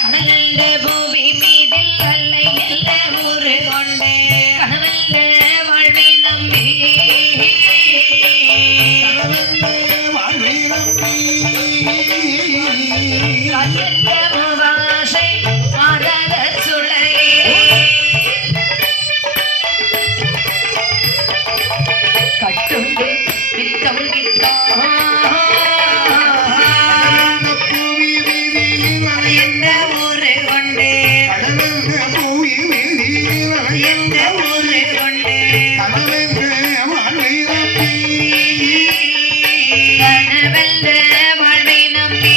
அனலந்த பூமி மீதில் அல்லை எல்ல ஊரு கொண்டு கனவெல்ல வாழ்வை நம்பி வாசை மாறாத சுழலே கட்டுண்டு வித்தம் வித்தம் எந்த ஊரு கொண்டு எந்த ஊரு கொண்டு கனவெல்ல வாழ்வை நம்பி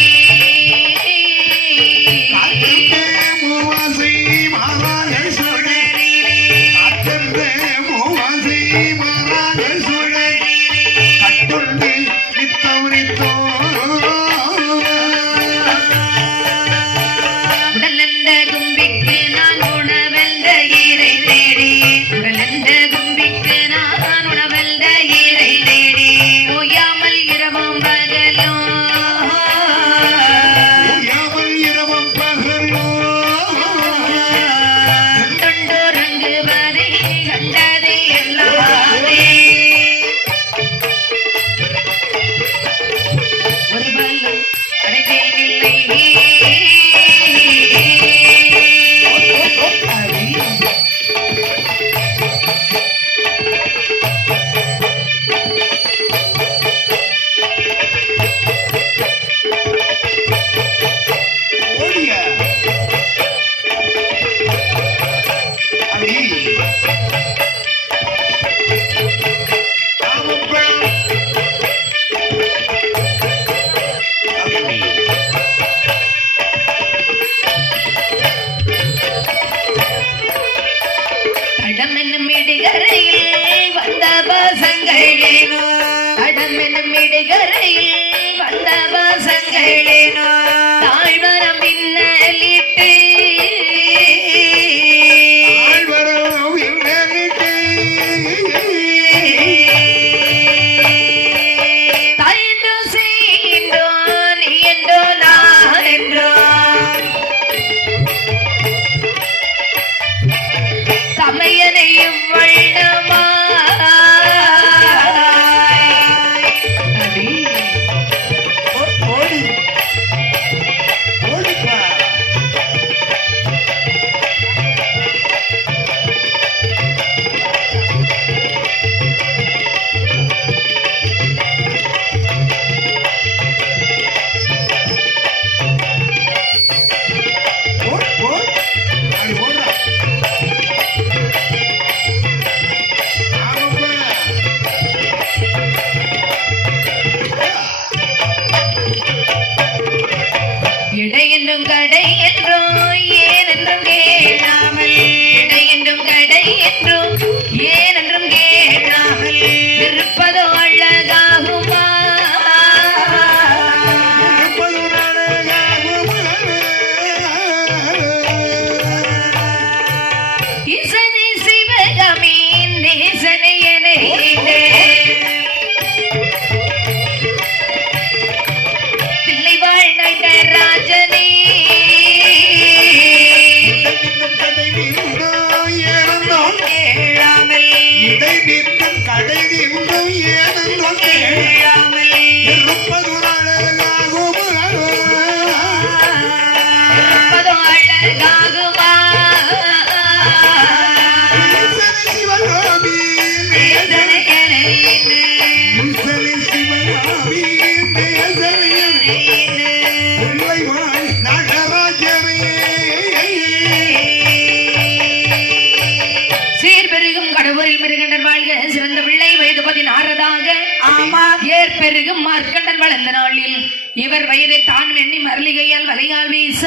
பெருகும் மார்க்கண்டல் வளர்ந்த நாளில் இவர் வயதை தான் எண்ணி மரளிகையால் வலையால் வீச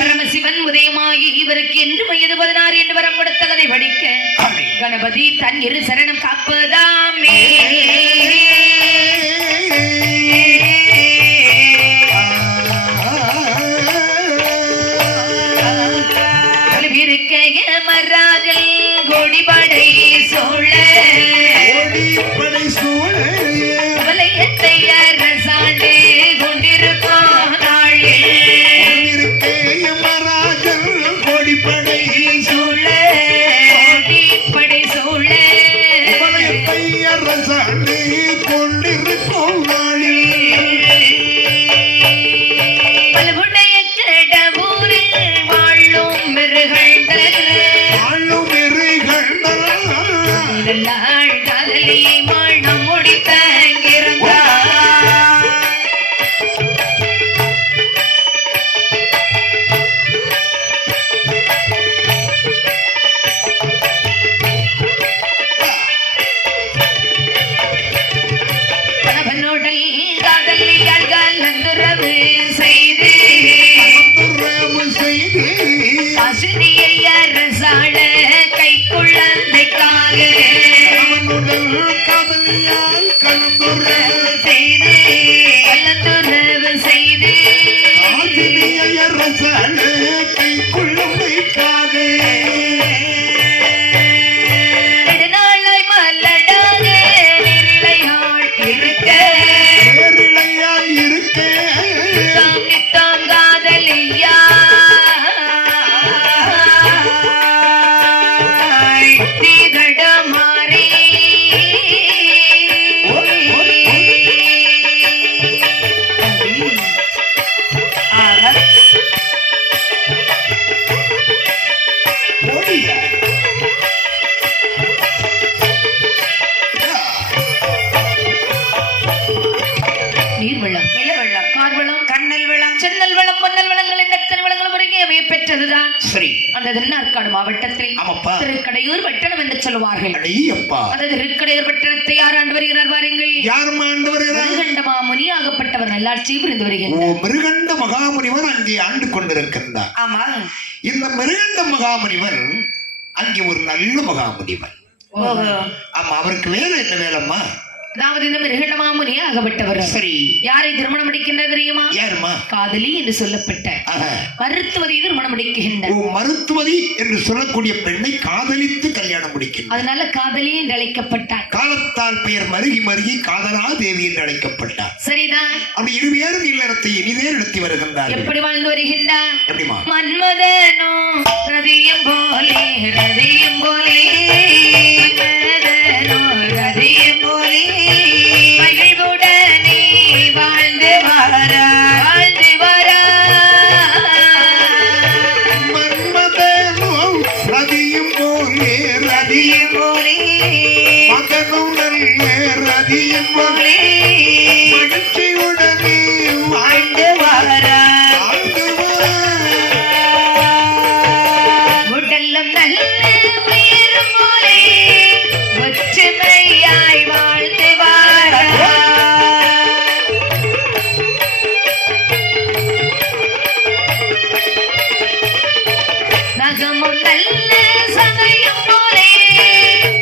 பரமசிவன் உதயமாகி இவருக்கு என்று வயது 16 என்று வரம் கொடுத்த கதை படிக்க கணபதி தன் இரு சரணம் காப்பதாமே மராஜல் கோடிபடை சோழ வலையத்தை அரசாண்டு இருக்கும் நாளில் பலவுடைய கடவுரில் வாழும் மிருகங்கள் வாழும் இருகள் முதலாள் காதலியை மனம் முடித்த அரசாள கை குழந்தைக்காக காதலியால் கலந்துறவு செய்து கலந்துறவு செய்து அரசாண கை குழந்தைக்காக நெடுநாளாய் மலடாக நெருளையாள் இருக்க நேரிழையாய் இருக்க தாமித்தான் காதலியா மாறி நீர்வளம் நிலவளம் கார்வளம் கண்ணல் வளம் சென்னல் வளம் பொன்னல் வளங்கள் இந்த எத்தனை வளங்களும் ஒருங்கே அமைய பெற்றதுதான் சரி அந்த திருநாற்காடு மாவட்டத்தில் ஆமாப்பா. திருக்கடையூர் பட்டணம் என்று சொல்லுவார்கள் அடையப்பா அந்த திருக்கடையூர் பட்டணத்தை யார் ஆண்டு வருகிறார் பாருங்கள் யார் ஆண்டு வருகிறார் மிருகண்ட மாமுனி ஆகப்பட்டவர் நல்லாட்சி புரிந்து ஓ வருகின்றார் மிருகண்ட மகாமுனிவர் அங்கே ஆண்டு கொண்டிருக்கின்றார் ஆமா இந்த மிருகண்ட மகாமுனிவர் அங்கே ஒரு நல்ல மகாமுனிவர் ஆமா அவருக்கு வேலை என்ன வேலைம்மா அதாவது இந்த மிருகண்ட மாமுனி ஆகப்பட்டவர் சரி யாரை திருமணம் முடிக்கின்றது தெரியுமா யாருமா காதலி என்று சொல்லப்பட்ட மருத்துவரை திருமணம் முடிக்கின்றார் ஓ மருத்துவதி என்று சொல்லக்கூடிய பெண்ணை காதலித்து கல்யாணம் முடிக்கின்றார் அதனால காதலி என்று அழைக்கப்பட்டார் காலத்தால் பெயர் மருகி மருகி காதலா தேவி என்று அழைக்கப்பட்டார் சரிதான் அப்படி இருவேறு இல்லறத்தை இனிதே நடத்தி வருகின்றார் எப்படி வாழ்ந்து வருகின்றார் எப்படிமா மன்மதனோ ரதியம் போலே ரதியம் போலே மன்மதனோ ரதியம் போலே மகிழ்வுடனே வாழ்ந்து வாரா வாழ்ந்து வாரா மன்மதனோ ரதியும் போலே ரதியும் போலே மகனும் நல்ல ரதியும் போலே மகிழ்ச்சியுடனே வாழ்ந்து வாரா வாழ்ந்து வர உடலும் நல்ல உயிரும் போலே ஒற்றுமையாய் வாழ்ந்து வாரா நகமும் நல்ல சமயம் போலே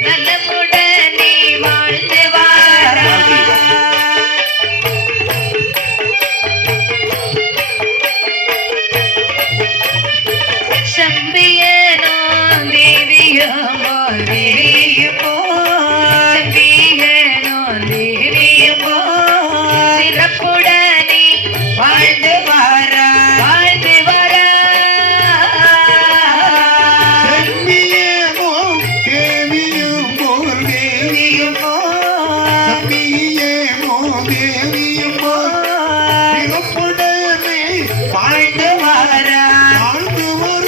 நலமுடனே வாழ்ந்து வாரா சம்பியனோ தேவியமோ தேவியமோ சம்பியனோ தேவியமோ சிறப்புடனே வாழ்ந்து வாரா வாழ்ந்து வாரா செம்மியேமோ தேவியும் போல் தேவியும் செம்மியேமோ தேவியும் போல் பிறப்புடனே வாழ்ந்து வாரா வாழ்ந்து வர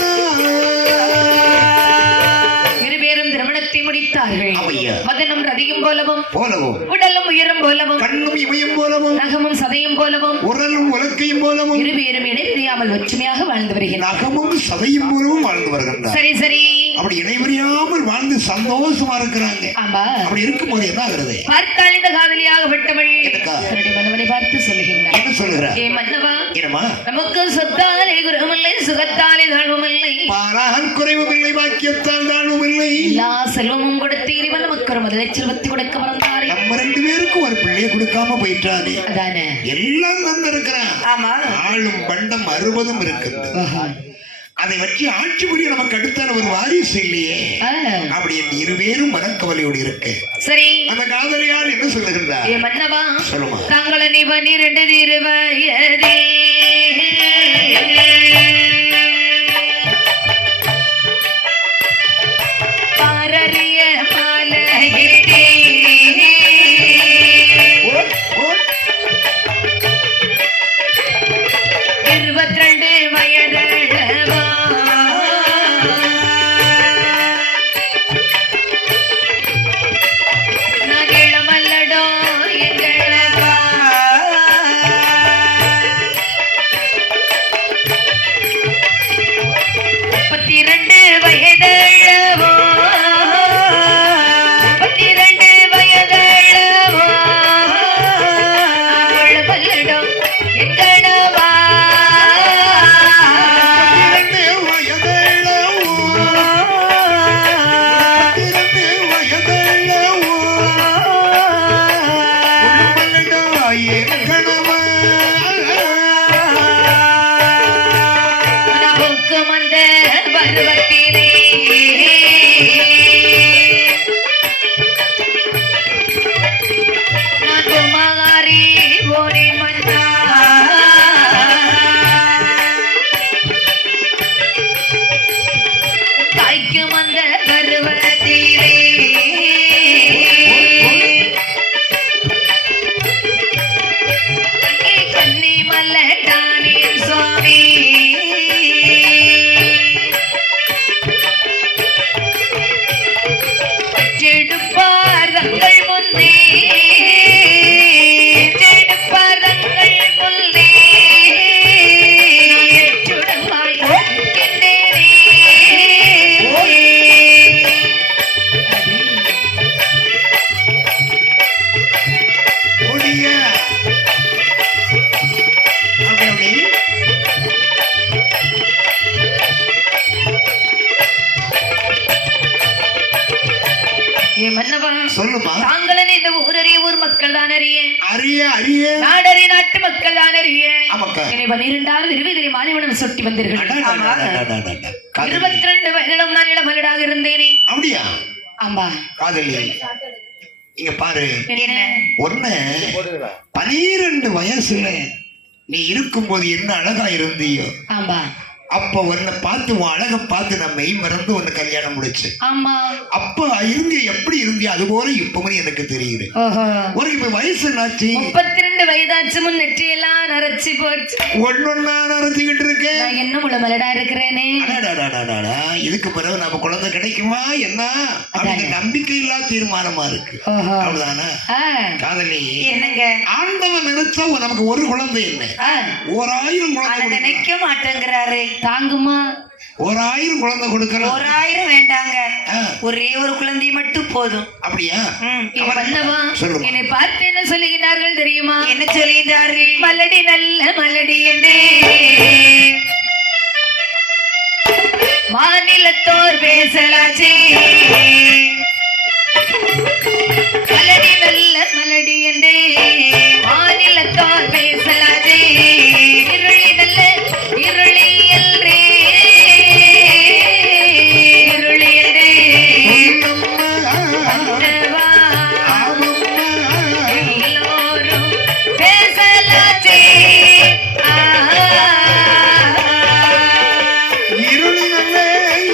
இருவேரும் திருமணத்தை முடித்தார்கள் ஆமையா. மதனும் ரதியும் போலவும் போலவும் உடலும் உயரும் போலவும் கண்ணும் இமையும் போலவும் நகமும் சதையும் போலவும் உரலும் உலக்கையும் போலவும் இருவேரும் இணைபிரியாமல் ஒற்றுமையாக வாழ்ந்து வருகிறார் நகமும் சதையும் போலவும் வாழ்ந்து வருகின்றார் சரி சரி அப்படி இணைவறியாமல் வாழ்ந்து சந்தோஷமா இருக்கிறாங்க ஆமா அப்படி இருக்கும்போது என்ன ஆகுறது பார்த்தால் இந்த காதலியாகப்பட்டவள் எனக்கா? தன்னுடைய மன்னவனை பார்த்து சொல்லுகின்றார் என்ன சொல்லுகிறார் ஏ மன்னவா என்னமா நமக்கு சொத்தாலே குருவமில்லை சுகத்தாலே தாழ்வுமில்லை பாரால் குறைவும் இல்லை வாக்கியத்தால் தாழ்வும் இல்லை எல்லா செல்வமும் கொடுத்து இறைவன் நமக்கு ஒரு முதலை செல்வத்தை கொடுக்க மறந்தாரே நம்ம ரெண்டு பேருக்கும் ஒரு பிள்ளைய கொடுக்காம போயிட்டாரு அதானே எல்லாம் தந்திருக்கிறான் ஆமா ஆளும் பண்டம் 60 இருக்குது அதை வச்சு ஆட்சி புரிய நமக்கு அடுத்தான ஒரு வாரிசு இல்லையே அப்படி இந்த இருவேரும் மனக்கவலையோடு இருக்கு சரி அந்த காதலியால் என்ன சொல்லுகின்றார் ஏ மன்னவா சொல்லுமா தாங்களனை 12 திருவயதே பாரறிய மாலையிட்டே நமக்கும் அந்த பருவத்திலே நான் குமாரி போனே மன்னா தாய்க்கும் அந்த பருவத்திலே கன்னி மல்லட்டானே சுவாமி பெற்றெடுப்பார் தங்கள் முன்னே பெற்றெடுப்பார் தங்கள் முன்னே பெற்றுடமாய் இருக்கின்றேனே. ஓடிய அப்படி அப்படி ஏ மன்னவா, சொல்லுமா. தாங்களே இந்த ஊரறிய ஊர் மக்கள் தான் அறிய அரிய அரிய நாடறிய நாட்டு மக்கள் தான் அறிய ஆமாக்கா. என்னை 12வது இருபதிலே மாலைவனம் சொட்டி வந்தீர்கள். ஆமா. 22 வயதிலும் நான் இளமலடாக இருந்தேனே. அப்படியா ஆமா. காதலி இங்க பாரு, என்ன? ஒண்ணு 12 வயசுல நீ இருக்கும்போது என்ன அழகா இருந்தியோ, ஆமா. அப்ப உன்னை பார்த்து உன் அழகை பார்த்து நான் மெய் மறந்து உன்னை கல்யாணம் முடிச்சு. ஆமா. அப்ப இருந்து எப்படி இருந்தியோ அது போல இப்பவும் எனக்கு தெரியுது. ஓஹோ. உனக்கு இப்ப வயசு என்னாச்சு? 32 வயதாச்சு. முன் நெற்றியெல்லாம் நரைச்சி போச்சு. ஒன்னொன்னா நரைச்சுக்கிட்டு இருக்கேன். நான் என்ன முளமலடா இருக்கிறேனே. அடடடடடடா, இதுக்கு பிறகு நம்ம குழந்தை கிடைக்குமா என்ன அப்படிங்கிற நம்பிக்கை இல்லா தீர்மானமா இருக்கு. ஓஹோ. அவ்வளவுதானா காதலி? என்னங்க ஆண்டவன் நினைச்சா நமக்கு ஒரு குழந்தை என்ன 1000 குழந்தை நினைக்க மாட்டேங்கிறாரு. தாங்குமா? 1000 குழந்தை கொடுக்கலாம். 1000 வேண்டாங்க, ஒரே ஒரு குழந்தை மட்டும் போதும். அப்படியா? வந்தவா, சொல்லுமா. என்னை பார்த்து என்ன சொல்லுகிறார்கள் தெரியுமா? என்ன சொல்லிட்டார்கள்? மலடி நல்ல மலடி என்றே மாநிலத்தோர் பேசலாச்சே. மலடி நல்ல மலடி என்றே மாநிலத்தோர் பேசலாச்சே. இருளி நல்ல இருளி என்றே இருளி என்றே வந்தவா, எல்லோரும் பேசலாச்சே. இருளி நல்ல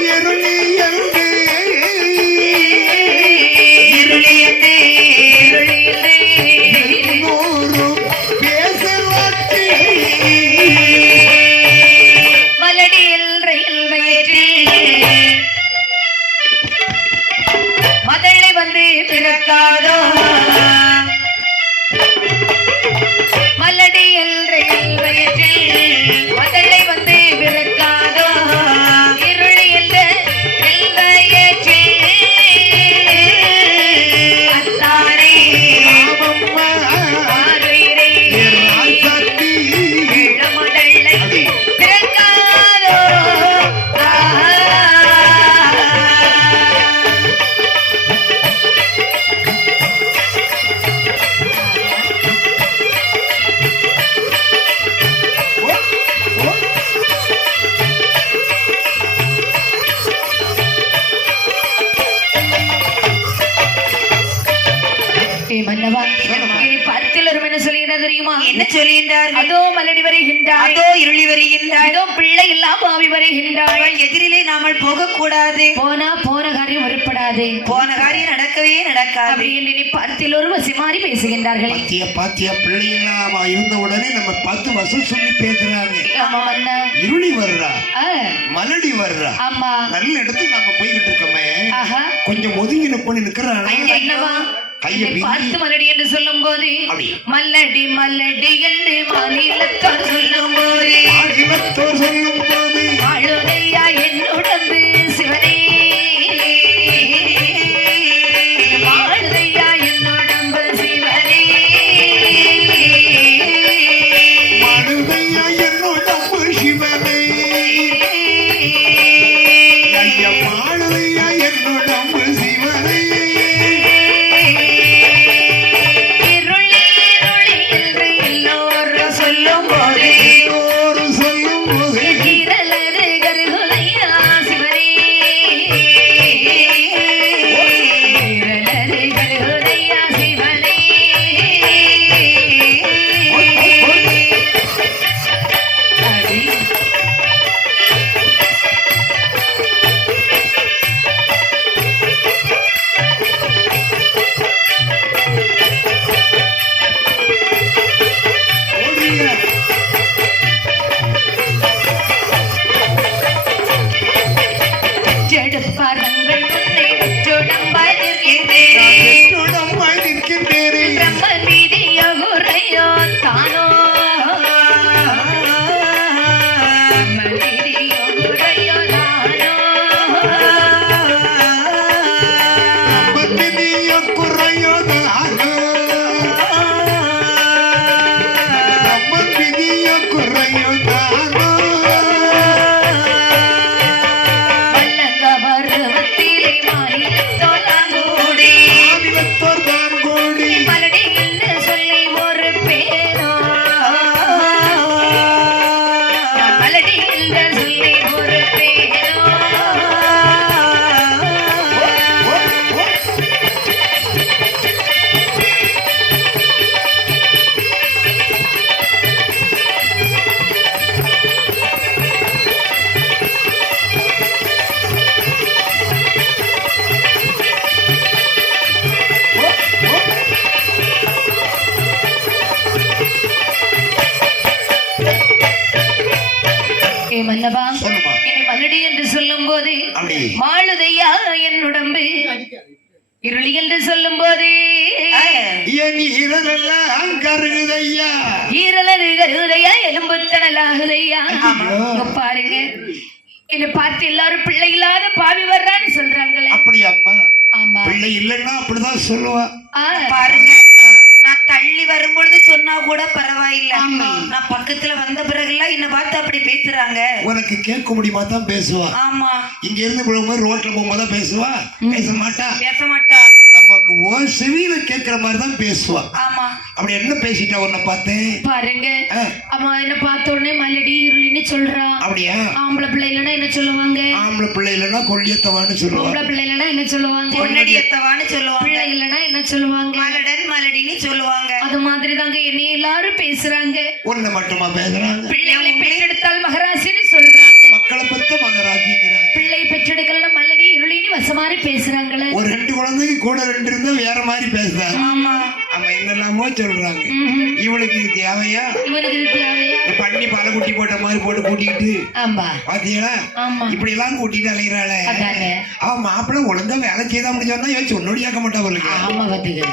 இருளி என்று இருளி என்றே இருளி என்றே எல்லோரும் பேசலாச்சே. மலடியில் ரயில் வயிற்றில் மதளை வந்து பிறக்காதோ. மலடியில் ரயில் வயிற்றில் மதளை வந்து பிறக்காதோ. இருளியில் எல் வயிற்றில் அத்தானே ஆருயிரே ராசாத்தி இளமதளை பிறக்காதோ. மன்னவா, இதை பார்த்தில் ஒரு என்ன சொல்லுகிறார் தெரியுமா? என்ன சொல்லிட்டார்கள்? அதோ மலடி வருகின்றாள், அதோ இருளி வருகின்றாள். அதோ பிள்ளை இல்லா பாவி வருகின்றாள். அவள் எதிரிலே நாமல் போக கூடாது. போனா போன காரியம் உருப்படாது. போன காரியம் நடக்கவே நடக்காது. அப்படி என்று பார்த்தில் ஒரு வசிமாறி பேசுகின்றார்களே. பாத்தியா பாத்தியா, பிள்ளைங்க இருந்த உடனே நம்ம பார்த்து வசூல் சொல்லி பேசுறாங்க. ஆமா மன்னா. இருளி வர்றா, ஆ, மலடி வர்றா. ஆமா. நல்ல இடத்துக்கு நாங்க போய்கிட்டு இருக்கோமே, ஆஹா. கொஞ்சம் ஒதுங்கி நிப்போன்னு நிக்கிறான். என்னவா? கையை இதை பார்த்து மலடி என்று சொல்லும் போது அப்படி. மல்லடி மல்லடி என்று மாநிலத்தார் சொல்லும் போது ஆகிலத்தோர் சொல்லும் போது வாழுதையா என் உடம்பு சிவனே. வாழுதையா என் உடம்பு சிவனே. மழுதையா என்னோட சிவனே, ஐயா மாழுதையா என்னோட சிவனே. இருளி இருளி என்று ஏ மன்னவா, சொல்லுமா. என்னை மலடி என்று சொல்லும் போது அப்படி மாளுதையா என் உடம்பு, இருளி என்று சொல்லும் போது என் ஈரலெல்லாம் கருகுதையா. ஈரலது கருதையா, எலும்பு தடலாகுதையா. இங்க பாருங்க, என்னை பார்த்து எல்லாரும் பிள்ளை இல்லாத பாவி வர்றான்னு சொல்றாங்களே. அப்படி அம்மா, ஆமா, பிள்ளை இல்லைன்னா அப்படிதான் சொல்லுவா. பாருங்க, நான் தள்ளி வரும்பொழுது சொன்னா கூட பரவாயில்ல, நான் பக்கத்துல வந்த பிறகுலாம் என்ன பார்த்து அப்படி பேசுறாங்க. உனக்கு கேட்க முடியுமா தான் பேசுவா. ஆமா, இங்க இருந்து போகும்போது ரோட்ல போகும்போது தான் பேசுவா. பேச மாட்டா. பேச மாட்டா. நமக்கு ஓ செவியில கேட்கிற மாதிரி தான் பேசுவா. ஆமா, அப்படி என்ன பேசிட்டா உன்னை பார்த்தேன். பாருங்க, அம்மா என்ன பார்த்த உடனே மலடி இருளின்னு சொல்றா. அப்படியா? ஆம்பளை பிள்ளை இல்லைன்னா என்ன சொல்லுவாங்க? ஆம்பளை பிள்ளை இல்லைன்னா கொள்ளியத்தவான்னு சொல்லுவாங்க. பொம்பளை பிள்ளை இல்லைன்னா என்ன சொல்லுவாங்க? பொன்னடியத்தவான்னு சொல்லுவாங்க. பிள்ளை இல்லைன்னா என்ன சொல்லுவாங்க? மலடன் மலடின்னு சொல்லுவாங்க. அது மாதிரி தாங்க என்னை எல்லாரும் பேசுறாங்க. ஒண்ணு மட்டுமா பேசுறாங்க? பிள்ளைகளை பெற்றெடுத்தால் மகராசின்னு சொல்றாங்க. மக்களை பத்த மகராசிங்கிறாங்க. பிள்ளை பெற்றெடுக்கல மல்லடி இருளின்னு வசமாரி பேசுறாங்களே. ஒரு 2 குழந்தைக்கு கூட 2 இருந்தா வேற மாதிரி பேசுறாங்க. ஆமா, ஆமா, என்னெல்லாமோ சொல்றாங்க. இவளுக்கு இது தேவையா? இவனுக்கு இது தேவையா? பண்ணி பாலை குட்டி போட்ட மாதிரி போட்டு கூட்டிட்டு ஆமா, பாத்தீங்களா? ஆமா, இப்படி எல்லாம் கூட்டிட்டு அலைகிறாளே. அதானே. அவன் மாப்பிள்ள ஒழுங்கா வேலை செய்தா முடிஞ்சா இவன் சொன்னோடியாக்க மாட்டா அவளுக்கு. ஆமா, பாத்துக்க.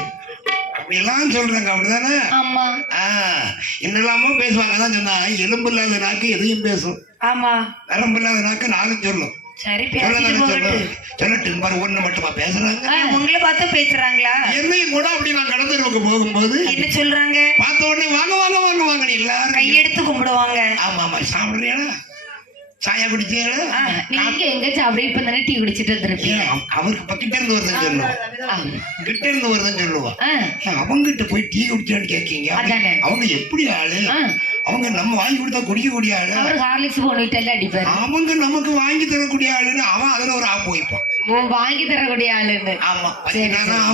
அப்படி எல்லாம் சொல்றாங்க. அப்படிதானே? ஆமா, என்னெல்லாமோ பேசுவாங்க. தான் சொன்னா எலும்பு இல்லாத நாக்கு எதையும் பேசும், ஆமா, நரம்பு இல்லாத நாக்கு நாளும் சொல்லும். சரி, பேசிட்டு போகட்டும். சொல்லட்டு பாரு. ஒண்ணு மட்டுமா பேசுறாங்க? உங்களை பார்த்து பேசுறாங்களா? என்னையும் கூட அப்படி நான் கடந்தருக்கு போகும்போது என்ன சொல்றாங்க? பார்த்த உடனே வாங்க வாங்க வாங்க வாங்க எல்லாரும் கையெடுத்து கும்பிடுவாங்க. ஆமா ஆமா. சாப்பிடுறியா? சாயா குடிச்சீங்களா? நீங்க எங்க சாப்பிட இப்ப தானே டீ குடிச்சிட்டு இருந்திருப்பீங்க. அவருக்கு பக்கிட்ட இருந்து வருதுன்னு சொல்லுவான். கிட்ட இருந்து வருதுன்னு சொல்லுவான். அவங்கிட்ட போய் டீ குடிச்சான்னு கேட்கீங்க. அதானே. அவங்க எப்படி ஆளு? அவங்க நம்ம வாங்கி கொடுத்தா குடிக்கக்கூடிய ஆளு. அவர் ஹார்லிக்ஸ் போனிட்டு எல்லாம் அடிப்பாரு. அவங்க நமக்கு வாங்கி தரக்கூடிய ஆளுன்னு அவன் அதுல ஒரு ஆப்பு வைப்பான். வாங்கி தரக்கூடிய ஆளுன்னு. ஆமா,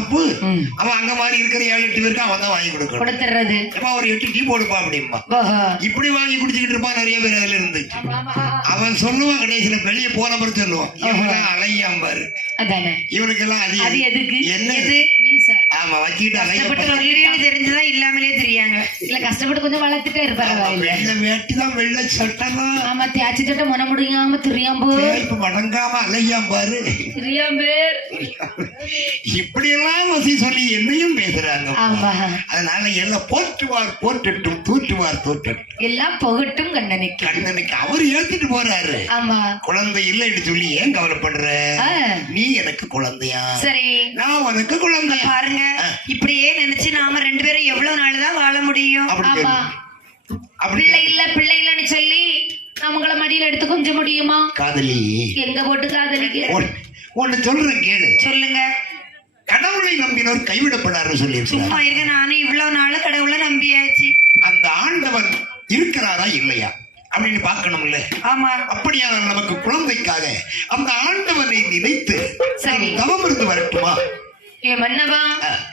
ஆப்பு. அவன் அங்க மாதிரி இருக்கிற 7-8 பேருக்கு அவன் தான் வாங்கி கொடுக்கணும். கொடுத்துறது. அப்ப ஒரு 8 டீ போடுப்பா அப்படிம்பா. இப்படி வாங்கி குடிச்சுக்கிட்டு இருப்பான் நிறைய பேர். அதுல இருந்து அவன் சொல்லுவான் கடைசியில வெளியே போன பிறகு சொல்லுவான், இவன் அலையாம் பாரு. அதானே. இவனுக்கு எல்லாம் அது எதுக்கு? என்ன? ஆமா, வச்சுக்கிட்டு அலைய தெரிஞ்சுதான் இல்லாமலே தெரியாங்க. இல்ல, கஷ்டப்பட்டு கொஞ்சம் வளர்த்துட்டே இருப்பாரு. வெள்ளை வேட்டிதான், வெள்ளை சட்டதான். ஆமா, தேய்ச்சி சட்டை முன முடியாம தெரியாம இப்ப மடங்காம அலையாம் பாரு. இப்படி எல்லாம் வசி சொல்லி என்னையும் பேசுறாங்க. அதனால எல்லாம் போற்றுவார் போற்றட்டும், தூற்றுவார் தூற்றட்டும், எல்லாம் புகட்டும் கண்ணனுக்கு. கண்ணனுக்கு அவர் ஏத்துட்டு போறாரு. ஆமா, குழந்தை இல்லைன்னு சொல்லி ஏன் கவலைப்படுற? நீ எனக்கு குழந்தையா? சரி, நான் உனக்கு குழந்தை. பாருங்க, இப்படியே நினைச்சு நாம 2 பேரும் எவ்வளவு நாள் தான் வாழ முடியும்? ஆமா, பிள்ளை இல்ல பிள்ளை இல்லன்னு சொல்லி நம்மள மடியில எடுத்து கொஞ்சம் முடியுமா? காதலி எங்க போட்டு காதலிக்க? ஒன்னு சொல்றேன் கேளு. சொல்லுங்க. கடவுளை நம்பினோர் கைவிடப்படாரு சொல்லி. சும்மா இருக்க, நானும் இவ்வளவு நாள் கடவுளை நம்பியாச்சு. அந்த ஆண்டவன் இருக்கிறாரா இல்லையா அப்படின்னு பார்க்கணும்ல. ஆமா, அப்படியான நமக்கு குழந்தைக்காக அந்த ஆண்டவனை நினைத்து தவம் இருந்து வரட்டுமா? ஏ மன்னவா,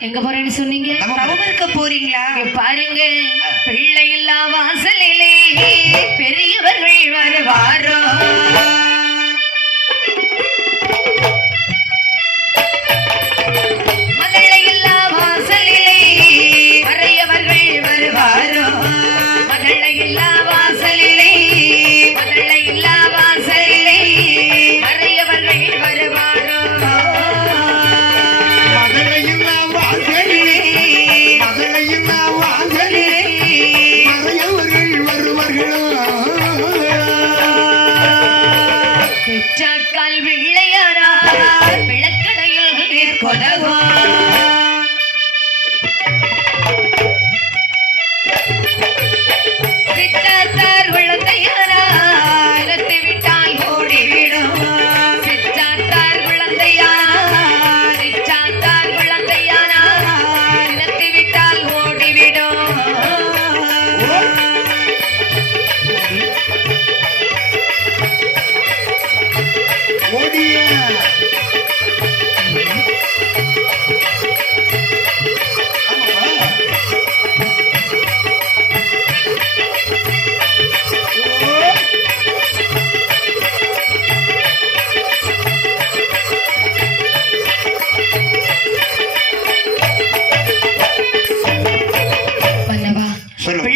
எங்க போறேன்னு சொன்னீங்க? தவம் இருக்க போறீங்களா? பாருங்க, பிள்ளை இல்லா வாசலிலே பெரியவர்கள் வருவாரோ. மகளை இல்லா வாசலிலே மறையவர்கள் வருவாரோ. மகளை இல்லா வாசலிலே, மகளை இல்லா வாசலிலே மறையவர்கள் வருவாரோ.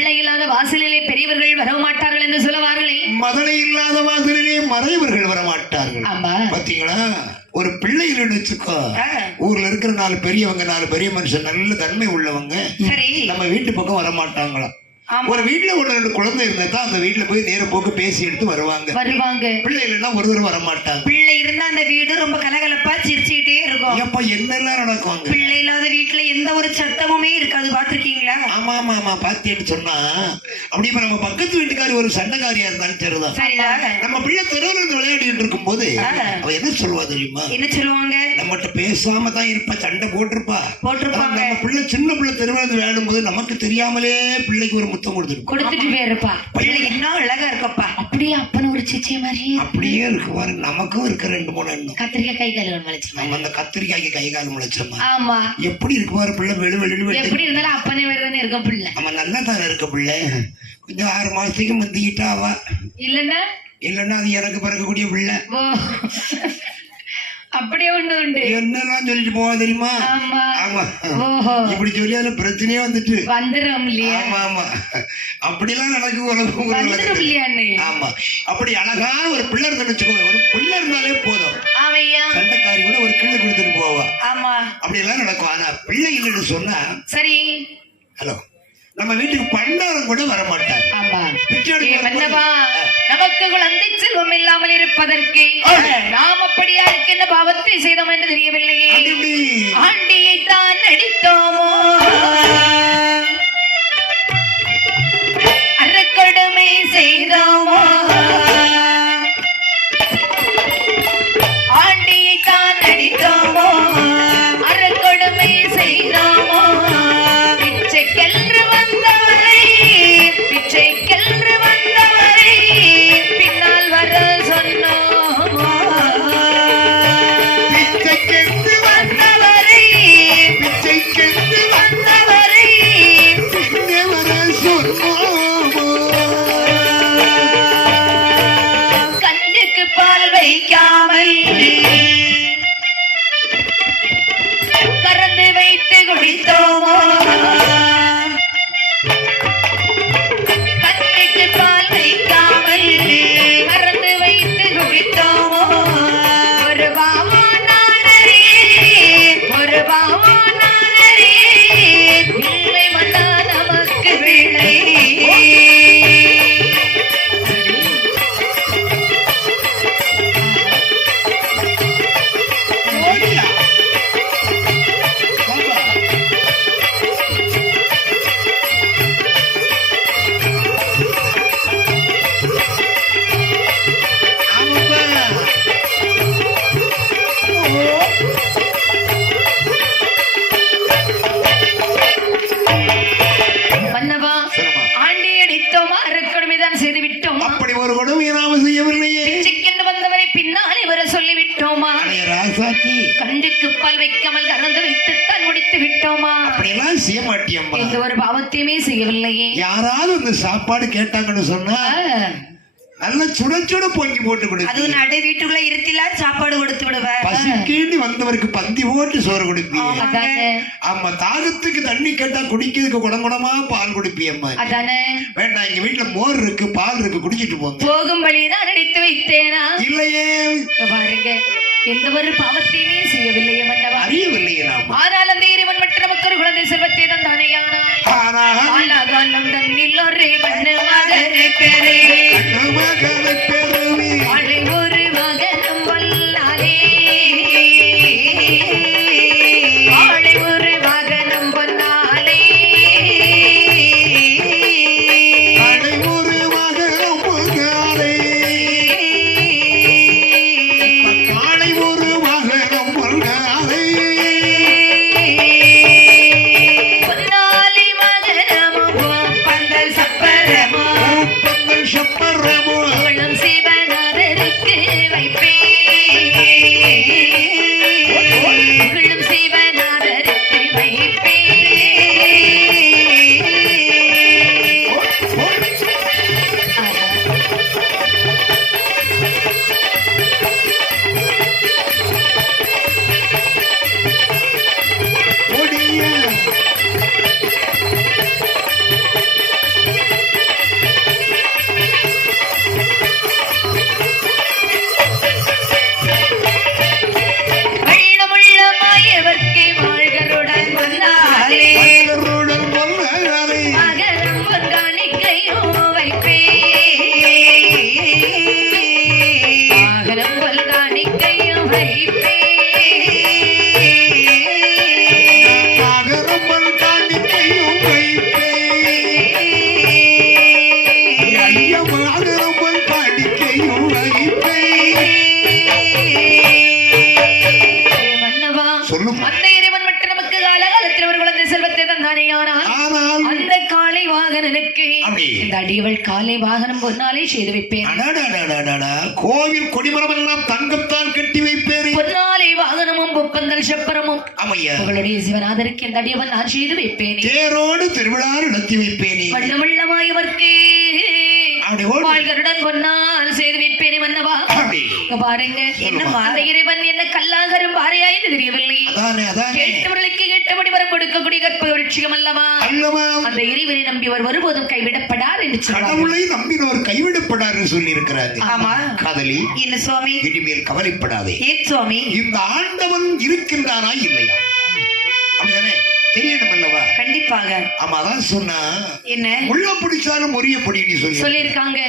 பிள்ளை இல்லாத வாசலிலே பெரியவர்கள் வர மாட்டார்கள் என்று சொல்லுவார்களே. மதனை இல்லாத வாசலிலே மறையவர்கள் வரமாட்டார்கள். ஆமா. பாத்தீங்களா, ஒரு பிள்ளை இல்லைன்னு வச்சுக்கோ, ஊர்ல இருக்கிற 4 பெரியவங்க 4 பெரிய மனுஷன் நல்ல தன்மை உள்ளவங்க சரி நம்ம வீட்டு பக்கம் வரமாட்டாங்களாம். ஆமா. ஒரு வீட்டுல 1-2 குழந்தை இருந்தா தான் அந்த வீட்டுல போய் நேர போக்கு பேசி எடுத்து வருவாங்க. பிள்ளை இல்லைன்னா ஒரு தடவை வரமாட்டாங்க. பிள்ளை இருந்தா அந்த வீடு ரொம்ப கலகலப்பா சிரிச்சுக்கிட்டே இருக்கும். எப்ப என்னெல்லாம் நடக்குவாங்க. பிள்ளை இல்லாத வீட்டுல எந்த ஒரு சத்தமுமே இருக்காது. பாத்திருக்கீங்களா? ஆமா ஆமா ஆமா. பாத்தேன்னு சொன்னா அப்படி இப்ப நம்ம பக்கத்து வீட்டுக்காரி ஒரு சண்டைக்காரியா இருந்தாலும் சரிதான். சரிதான். நம்ம பிள்ளை தெருவில் இருந்து விளையாடிட்டு இருக்கும் போது அவ என்ன சொல்லுவா தெரியுமா? என்ன சொல்லுவாங்க? நம்மகிட்ட பேசாம தான் இருப்பா, சண்டை போட்டிருப்பாங்க. நம்ம பிள்ளை சின்ன பிள்ளை தெருவில் இருந்து விளையாடும் போது நமக்கு தெரியாமலே பிள்ளைக்கு ஒரு முத்தம் கொடுத்துட்டு போயிருப்பா. பிள்ளை இன்னும் அழகா இருக்கப்பா. அப்படியே அப்பன ஒரு சிச்சை மாதிரி அப்படியே இருக்கு பாரு. நமக்கும் இருக்க 2-3 எண்ணம். கத்திரிக்காய் கை கால் முளைச்சு நம்ம அந்த கத்திரிக்காய்க்கு கை கால் முளைச்சோமா? ஆமா. எப்படி இருக்கு பாரு பிள்ளை. வெளி எப்படி இருந்தாலும் அப்பனே வேறதானே இருக்க பிள்ளை. நம்ம நல்லா தானே இருக்க பிள்ளை. கொஞ்சம் 6 மாசத்துக்கு முந்திக்கிட்டா அவ இல்லன்னா அது எனக்கு பிறக்கக்கூடிய பிள்ளை. அப்படியே ஒண்ணு உண்டு. என்னெல்லாம் சொல்லிட்டு போவா தெரியுமா? ஆமா. இப்படி சொல்லி அதுல பிரச்சனையே வந்துட்டு வந்துடும் இல்லையா? ஆமா ஆமா. அப்படிலாம் நடக்கும் உலகம். ஆமா. அப்படி அழகா ஒரு பிள்ளை இருந்தா வச்சுக்கோங்க. ஒரு பிள்ளை இருந்தாலே போதும், சண்டைக்காரி கூட ஒரு கிள்ளு கொடுத்துட்டு போவா. ஆமா. அப்படி எல்லாம் நடக்கும். ஆனா பிள்ளை இல்லைன்னு சொன்னா சரி, ஹலோ, நம்ம வீட்டுக்கு பண்டாரம் கூட வர மாட்டாங்க. நமக்கு குழந்தை செல்வம் இல்லாமல் இருப்பதற்கு நாம் அப்படியா இருக்கின்ற பாவத்தை செய்தோம் என்று தெரியவில்லையே. ஆண்டியை தான் அடித்தோமோ, அறக்கொடுமை செய்தோமோ, ஆண்டியை தான் அடித்தோமோ, அறக்கொடுமை செய்தோமோ, பிச்சைக்கென்று வந்தவரை பிச்சைக்கென்று வந்தவரை பின்னால் வர சொன்னோமோ, பிச்சைக்கென்று வந்தவரை பிச்சைக்கென்று வந்தவரை பின்னே வர சொன்னோமோ. கண்ணுக்கு பால் வைக்காமல் கறந்து வைத்து குடித்தோமோ, கண்ணுக்கு பால் வைக்காமல் கறந்து வைத்து குடித்தோமோ. ஒரு பாவா நானரே, ஒரு பாவா நானரே, இல்லை வந்தா நமக்கு விளை. மன்னவா, ஆண்டி அடித்தோமா, அறக்கொடுமைதான் செய்து விட்டோமா? அப்படி ஒரு கொடுமையை நாம செய்யவில்லையே. பிச்சைக்கென்று வந்தவரை பின்னாலே வர சொல்லி விட்டோமா? ராசாத்தி, கண்டுக்கு பால் வைக்காமல் கறந்து வைத்து தான் முடித்து விட்டோமா? அப்படியெல்லாம் செய்ய மாட்டியம்மா. எந்த ஒரு பாவத்தையுமே செய்யவில்லையே. யாராவது இந்த சாப்பாடு கேட்டாங்கன்னு சொன்னா நல்ல சுட சுட பொங்கி போட்டு கொடுத்து, அது நடு வீட்டுக்குள்ள இருத்தில சாப்பாடு கொடுத்து விடுவேன். பசிக்கேண்டி வந்தவருக்கு பந்தி போட்டு சோறு கொடுப்பீங்க. ஆமா. தாகத்துக்கு தண்ணி கேட்டா குடிக்கிறதுக்கு குடங்குடமா பால் குடிப்பியம்மா. அதானே. வேண்டாம், எங்க வீட்டுல மோர் இருக்கு, பால் இருக்கு, குடிச்சிட்டு போங்க. போகும் வழிதான் நினைத்து வைத்தேனா? இல்லையே. பாருங்க, எந்த ஒரு பாவத்தையுமே செய்யவில்லையே மன்னவா. அறியவில்லையே நாம. ஆனால் அந்த இறைவன் மட்டும் நமக்கு ஒரு குழந்தை செல்வத்தை தந்தானேயானால் காலம் தன்னில் ஒரு மண்ணு மகனை பெறே, வாழை ஒரு மகனும் வல்லாலே, வாழை ஒரு மகனும் பொன்னாலே, ஒரு மகனும் பொன்னாலே, காளை ஒரு மகனும் பொன்னாலே, பொன்னாலி மகனமும் பந்தல் சப்பரமும், பந்தல் சப்ப அவருக்கு அப்படி. இந்த அடியவள் காலை வாகனம் பொன்னாலே செய்து வைப்பேன். அடடடடடடா. கோவில் கொடிமரம் எல்லாம் தங்கத்தால் கட்டி வைப்பேன். பொன்னாலை வாகனமும் பொப்பந்தல் சப்பரமும் ஆமையா. உங்களுடைய சிவநாதருக்கு இந்த அடியவன் நான் செய்து வைப்பேன். தேரோடு திருவிழா நடத்தி வைப்பேனே. வள்ளமுள்ளமாயவர்க்கு அப்படி ஓடு. வாழ்கருடன் பொன்னால் செய்து வைப்பேனே மன்னவா. அப்படி. இங்க பாருங்க, சொல்லுமா. அந்த இறைவன் என்ன கல்லாகரும் பாறையாய் தெரியவில்லை. அதானே அதானே. கேட்டவர்களுக்கு கேட்டபடி வரம் கொடுக்கக்கூடிய கற்ப விருட்சிகம் அல்லவா. அல்லவா. அந்த இறைவனை நம்பியவர் ஒருபோதும் கைவிடப்படார் என்று சொல்றார். கடவுளை நம்பினவர் கைவிடப்படார் சொல்லி இருக்கிறாங்க. ஆமா. காதலி, என்ன சுவாமி? இனிமேல் கவலைப்படாதே. ஏன் சுவாமி? இந்த ஆண்டவன் இருக்கின்றானா இல்லையா அப்படிதானே தெரியணும் அல்லவா. கண்டிப்பாக. ஆமா, அதான் சொன்னா என்ன உள்ள பிடிச்சாலும் ஒரிய பொடி சொல்லி சொல்லியிருக்காங்க.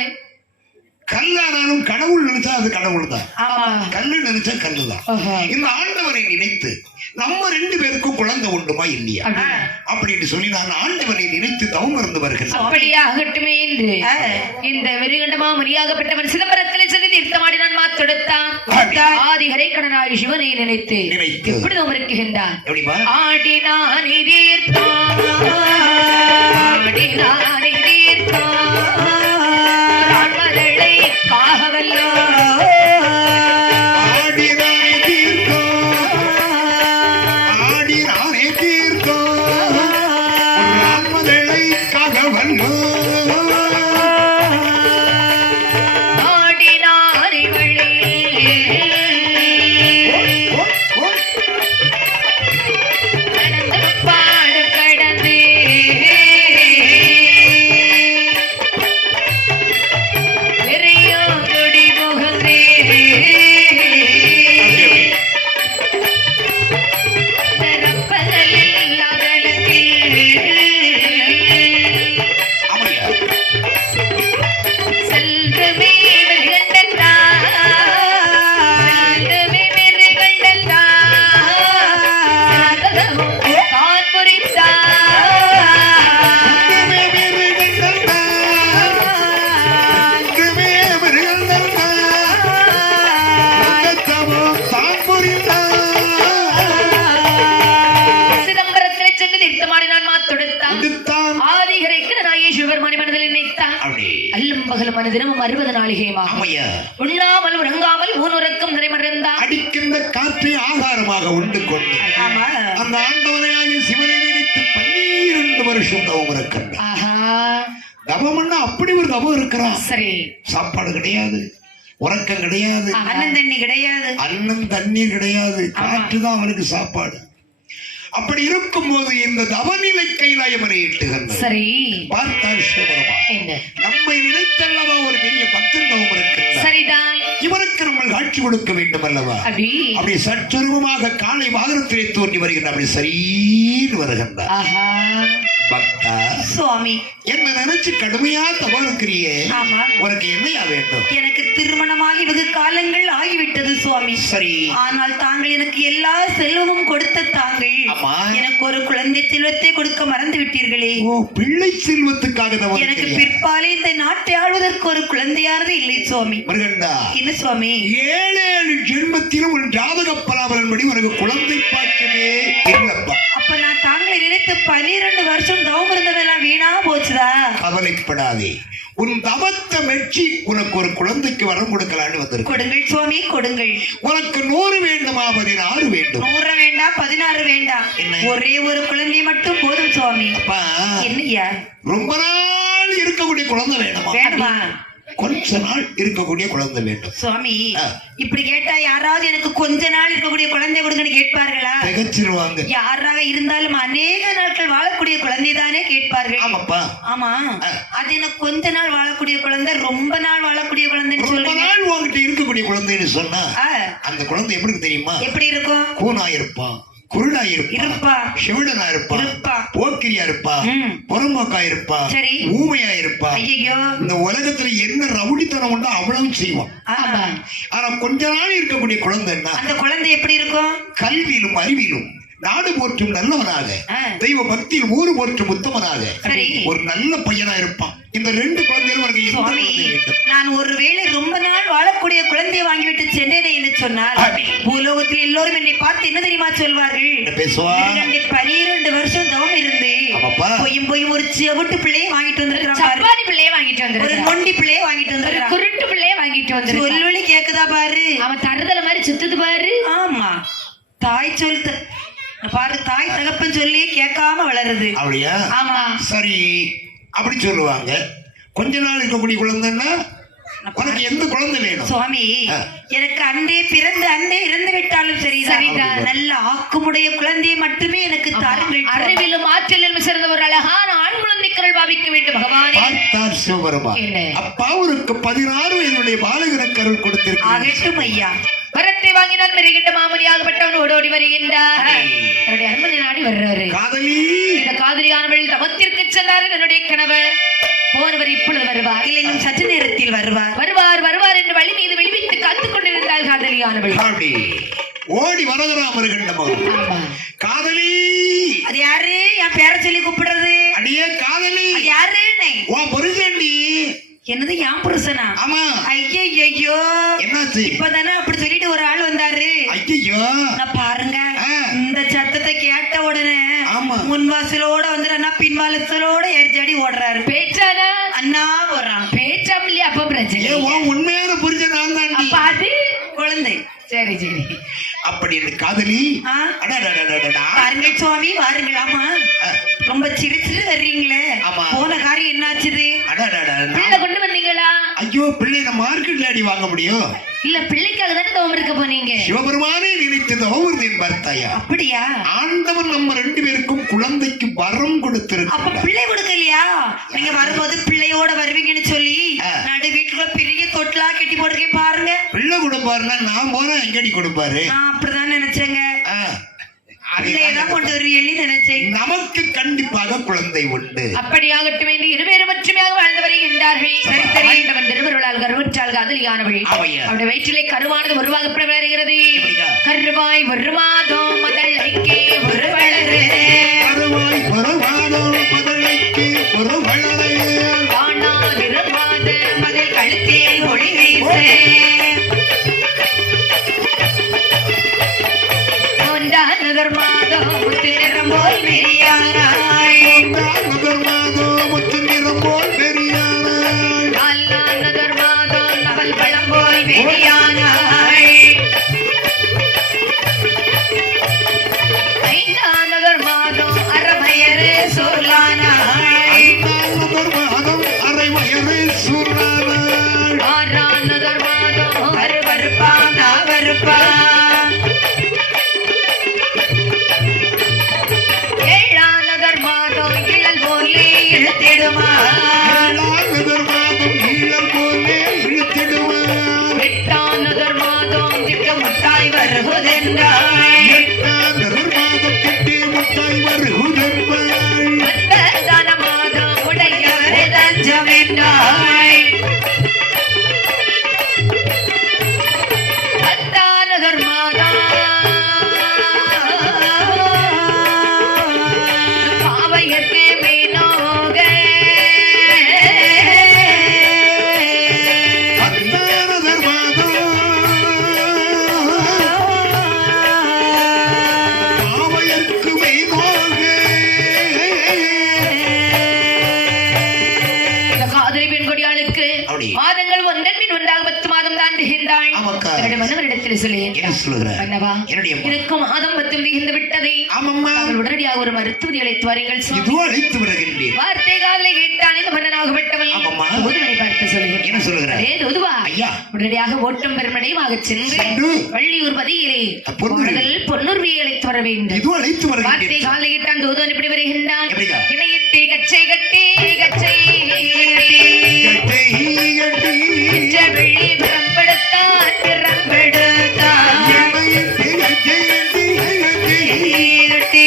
கல்லானாலும் கடவுள் நினைச்சா அது கடவுள் தான். ஆமா. கல்லு நினைச்சா கல்லுதான். ஆஹா. இந்த ஆண்டவனை நினைத்து நம்ம ரெண்டு பேருக்கும் குழந்தை உண்டுமா இல்லையா அப்படியா? அப்படின்னு சொல்லி நான் ஆண்டவனை நினைத்து தவம் இருந்து வருகிறேன். அப்படியே ஆகட்டுமே என்று இந்த வெறிகண்டமா மரியாகப்பட்டவன் சிதம்பரத்திலே சென்று தீர்த்தமாடினான் மாத்தொடுத்தான். ஆதிகரை கடனாய் சிவனை நினைத்து எப்படி தவம் இருக்குகின்றான். எப்படிப்பா? ஆடினானே தீர்த்தான், ஆடினானே தீர்த்தான், ராமதளை காகவல்லோ. ஆடினானே தீர்த்தம், ஆடினானே தீர்த்தம், ராமதளை காகவல்லோ. ஆடினானே வள்ளி, கடந்து பாடு கடந்து, வெறியோ கொடி புகுந்தே, தரப்பகலில் அகலத்தில் அப்படியா? செல்வமே மிருகண்டத்தான், செல்வமே மிருகண்டத்தான், சகலமும் தான் புரிந்தான். சிதம்பரத்திலே சென்று தீர்த்தமாடினான் மாத்தொடுத்தான். ஆதிகரைக்கு நாயேஸ்வரர் மணிமனதில் நினைத்தான். அல்லும் பகலும் மனதினமும் 60 நாளிகையுமாக உண்ணாமல் உறங்காமல் ஊனுறக்கம் நிறைமறந்தான். அடிக்கின்ற காற்றை ஆகாரமாக உண்டு கொண்டு ஆமா. அந்த ஆண்டவனையாகிய சிவனை நினைத்து 12 வருஷம் தவம் இருக்கின்றான். ஆஹா, தவம்னா அப்படி ஒரு தவம் இருக்கிறான். சரி. சாப்பாடு கிடையாது, உறக்கம் கிடையாது, அண்ணன் தண்ணி கிடையாது. அன்னம் தண்ணீர் கிடையாது, காற்று தான் அவனுக்கு சாப்பாடு. அப்படி இருக்கும்போது இந்த தவநிலை கைலாயமனை எட்டுகின்றது. சரி. பார்த்தால் சிவபெருமா என்ன? நம்மை நினைத்தல்லவா ஒரு பெரிய பக்தன் தவம் இருக்கின்றார். சரிதான். இவருக்கு நம்ம காட்சி கொடுக்க வேண்டும் அல்லவா. அடி. அப்படி சற்றுருவமாக காலை வாகனத்திலே தோன்றி வருகின்றார். அப்படி சரீன்னு வருகின்றார். ஆஹா. பக்தா, சுவாமி, என்ன நினைச்சு கடுமையா தவம் இருக்கிறியே, ஆமா. உனக்கு என்னையா வேண்டும்? எனக்கு திருமணமாகி வெகு காலங்கள் ஆகிவிட்டது சுவாமி. சரி. ஆனால் தாங்கள் எனக்கு எல்லா செல்வமும் கொடுத்த தாங்கள் ஆமா. எனக்கு ஒரு குழந்தை செல்வத்தை கொடுக்க மறந்து விட்டீர்களே. ஓ, பிள்ளை செல்வத்துக்காக தவம் எனக்கு இருக்கிறியா? பிற்பாலே இந்த நாட்டை ஆள்வதற்கு ஒரு குழந்தையானது இல்லை சுவாமி. முருகண்டா, என்ன சுவாமி? 7 ஜென்மத்திலும் ஒரு ஜாதக பலாபலன்படி உனக்கு குழந்தை பாக்கியமே இல்லப்பா. அப்ப நான் தாங்களை நினைத்து 12 வருஷம் தவம் இருந்ததெல்லாம் வீணா போச்சுதா? கவலைப்படாதே, உன் தவத்தை மெச்சி உனக்கு ஒரு குழந்தைக்கு வரம் கொடுக்கலான்னு வந்திருக்கு. கொடுங்கள் சுவாமி, கொடுங்கள். உனக்கு 100 வேண்டுமா 16 வேண்டும்? 100 வேண்டாம், 16 வேண்டாம். என்ன? ஒரே ஒரு குழந்தை மட்டும் போதும் சுவாமி. அப்பா, என்னையா? ரொம்ப நாள் இருக்கக்கூடிய குழந்தை வேணுமா? வேணுமா? கொஞ்ச நாள் இருக்கக்கூடிய குழந்தை வேண்டும். சுவாமி, ஆ. இப்படி கேட்டா யாராவது எனக்கு கொஞ்ச நாள் இருக்கக்கூடிய குழந்தை கொடுங்கன்னு கேட்பார்களா? திகச்சிருவாங்க. யாராக இருந்தாலும் அநேக நாட்கள் வாழக்கூடிய குழந்தை தானே கேட்பார்கள். ஆமாப்பா. ஆமா. ஆ. அது எனக்கு கொஞ்ச நாள் வாழக்கூடிய குழந்தை, ரொம்ப நாள் வாழக்கூடிய குழந்தைன்னு ரொம்ப சொல்லுங்க. நாள் உங்ககிட்ட இருக்கக்கூடிய குழந்தைன்னு சொன்னா ஆ. அந்த குழந்தை எப்படி இருக்கு தெரியுமா? எப்படி இருக்கும்? கூனா இருப்பான், குருடா இருப்பா. இருப்பான், செவிடனா இருப்பான், இருப்பா. போக்கிரியா இருப்பான், ம். புறம்போக்கா இருப்பான், சரி. ஊமையா இருப்பான். ஐயோ. இந்த உலகத்துல என்ன ரவுடித்தனம் உண்டோ அவ்வளவு செய்வான். ஆமா. ஆனா கொஞ்ச நாள் இருக்கக்கூடிய குழந்தைன்னா அந்த குழந்தை எப்படி இருக்கும்? கல்வியிலும் அறிவிலும் நாடு போற்றும் நல்லவனாக, ஆ. தெய்வ பக்தியில் ஊரு போற்றும் உத்தமனாக சரி. ஒரு நல்ல பையனா இருப்பான். இந்த 2 குழந்தைகளும் உனக்கு எந்த சுவாமி, குழந்தை வேண்டும்? நான் ஒருவேளை ரொம்ப நாள் வாழக்கூடிய குழந்தையை வாங்கிவிட்டு சென்றேனே என்று சொன்னால் பூலோகத்தில் எல்லோரும் என்னை பார்த்து என்ன தெரியுமா சொல்வார்கள்? என்ன பேசுவா? 12 வருஷம் தவம் இருந்து ஆமாப்பா. போயும் ஒரு செவிட்டு பிள்ளையை வாங்கிட்டு வந்திருக்கிறான் பாரு. சப்பானி பிள்ளைய வாங்கிட்டு ஒரு வந்திருக்கான், நொண்டி பிள்ளையை வாங்கிட்டு ஒரு வந்திருக்கிறான். குருட்டு பிள்ளைய வாங்கிட்டு வந்திருக்கான். சொல்வழி கேக்குதா பாரு. அவன் தருதல மாதிரி சுத்துது பாரு. ஆமா, தாய் சொல் பாரு, தாய் தகப்பன் சொல்லி கேட்காம வளருது. அப்படியா? ஆமா. சரி, அப்படி சொல்லுவாங்க. கொஞ்ச நாள் இருக்கக்கூடிய குழந்தைன்னா உனக்கு எந்த குழந்தை வேணும்? சுவாமி, எனக்கு அன்றே பிறந்து அன்றே இறந்து விட்டாலும் சரிதான், நல்ல ஆக்குமுடைய குழந்தையை மட்டுமே எனக்கு தாருங்கள். அறிவிலும் ஆற்றலிலும் சிறந்த ஒரு அழகான ஆண் குழந்தைக்குள் பாவிக்க வேண்டும் பகவானே. பார்த்தார் சிவபெருமா. அப்பா அவருக்கு 16 வயதுடைய பாலகனுக்கு அருள் கொடுத்திருக்கிறார். ஆகட்டும் ஐயா. வரத்தை வாங்கினால் மிருகின்ற மாமணியாகப்பட்டவன் ஓடோடி வருகின்றார். என்னுடைய அருமனை நாடி வர்றாரு. காதலி, இந்த காதலியானவள் தவத்திற்கு சென்றார். என்னுடைய கணவர் போனவர் இப்பொழுது வருவார், இல்லை இன்னும் சற்று நேரத்தில் வருவார். வருவார் என்று வழி மீது வெளிவிட்டு காத்துக் கொண்டிருந்தாள் காதலியானவள். அப்படி ஓடி வருகிறான் வருகின்ற மகன். காதலி, அது யாரு? என் பேரை சொல்லி கூப்பிடுறது. அடியே காதலி, அது யாரு? உன் புருஷன்டி. என்னது, என் புருஷனா? ஆமா. ஐயோ, என்னாச்சு? இப்பதானே அப்படி சொல்லிட்டு ஒரு ஆள் வந்தாரு. ஐயோ, நான் பாருங்க, இந்த சத்தத்தை கேட்ட உடனே ஆமா, முன்வாசலோட வந்து பின்வாசலோட ஏறிச்சாடி ஓடுறாரு. பேச்சானா அண்ணா போறான். பேச்சாம் இல்லையா? அப்ப பிரச்சனை. உன் உண்மையான புருஷன் நான் தாண்டி. அப்ப அது குழந்தை. சரி சரி. அப்படி இந்த காதலி, ஆ? அடடடடடடா. வாருங்கள் சுவாமி, வாருங்கள். ஆமா, ரொம்ப சிரிச்சிட்டு வர்றீங்களே. ஆமா. போன காரியம் என்னாச்சுது? அடடடடடா. பிள்ளை கொண்டு வந்தீங்களா? ஐயோ, பிள்ளை நம்ம மார்க்கெட்ல அடி வாங்க முடியும்? இல்ல, பிள்ளைக்காக தானே தவம் இருக்க போனீங்க. சிவபெருமானே நினைத்தது அவர்தேன் பார்த்தாயா? அப்படியா? ஆண்டவன் நம்ம 2 பேருக்கும் குழந்தைக்கு வரம் அப்ப கொடுத்திருக்கிறார். பிள்ளை கொடுக்கலையா? நீங்க வரும்போது பிள்ளையோட வருவீங்கன்னு சொல்லி நடு வீட்டுக்குள்ள பெரிய தொட்டிலா கட்டி போட்டிருக்கேன் பாருங்க. பிள்ளை கொடுப்பாருன்னா நான் போனா எங்கடி கொடுப்பாரு? நான் அப்படிதான் நினைச்சேங்க. பிள்ளையதான் கொண்டு வருவீங்கன்னு நினைச்சேன். நமக்கு கண்டிப்பாக குழந்தை உண்டு. அப்படியாகட்டும் என்று இருவேறு மட்டுமையாக வாழ்ந்து வருகின்றார்கள். சரி சரி. ஆண்டவன் திருவருளால் கருவுற்றால் காதலியானவள் அவருடைய வயிற்றிலே கருவானது உருவாகப்பட வருகிறது. கருவாய் ஒரு மாதம் மதலைக்கே ஒரு வளரு, கருவாய் ஒரு மாதம் மதலைக்கே ஒரு வளரு, காணாதிருமாத மகள் கழுத்தில் ஒளி வீச, நகர் மாதம் முத்து நிறம் போல் பெரியாராய், நகர் மாதம் முத்து நிறம் போல் பெரியாராய், நகர் மாதம் நகல் பழம் போல் பெரியாராய், 5ஆம் நகர் மாதம் அறமையரு சூர்லானாய், 5ஆம் நகர் மாதம் அரைவயறு சூர்லானாய், 6ஆம் நகர் மாதம் அருவருப்பா நாவருப்பா, 7ஆம் நகர் மாதம் இழல் போலே இழுத்திடுமார், 7ஆம் நகர் மாதம் ஈழல் போலே இழுத்திடுவார், 8ஆம் நகர் மாதம் திட்டமுட்டாய் வருவதென்றாய், 8ஆம் நகர் மாதம் திட்டி முட்டாய் வருகுதென்பாய், 9ஆம் மாதம் உடையவரே தஞ்சம் என்றாய், 10ஆம் நகர் மாதம் பாவையர்க்கே மீனோக, 10ஆம் நகர் மாதம் பாவையர்க்கு மெய்தாக. இந்த காதலி பெண் கொடியாளுக்கு அப்படி. மாதங்கள் ஒன்றன் பின் ஒன்றாக 10 மாதம் தாண்டுகின்றாள். ஆமாக்கா. என்னுடைய மன்னவரிடத்தில் சொல்லி என்ன சொல்லுகிற? மன்னவா, என்னுடைய அம்மா. இருக்கும் மாதம் 10 முடிந்து விட்டதை ஆமம்மா, அவள் உடனடியாக ஒரு மருத்துவரை அழைத்து வாருங்கள் சுவாமி. இதோ அழைத்து வருகின்றேன். வார்த்தை காதலை கேட்டான் இந்த மன்னனாகப்பட்டவள். ஆமாம்மா. தூதுவனை பார்த்து சொல்லுகிறேன். என்ன சொல்லுகிற? அதே தூதுவா, ஐயா. உடனடியாக ஓட்டம் பெருமடையமாக சென்று சென்று வள்ளியூர் பதியிலே பொன்னூர் பொன்னுர்வியை அழைத்து வர வேண்டும். இதோ அழைத்து வார்த்தை வருகின்றேன். காலை கேட்டான் தூதுவன் இப்படி வருகின்றான். எப்படிக்கா? இணையிட்டு கச்சை கட்டி கச்சை கட்டை கட்டி வெள்ளி பிறம்பெடுத்தான் பிறம்பெடுத்தான் இணையிட்டு கட்டை கட்டி கட்டி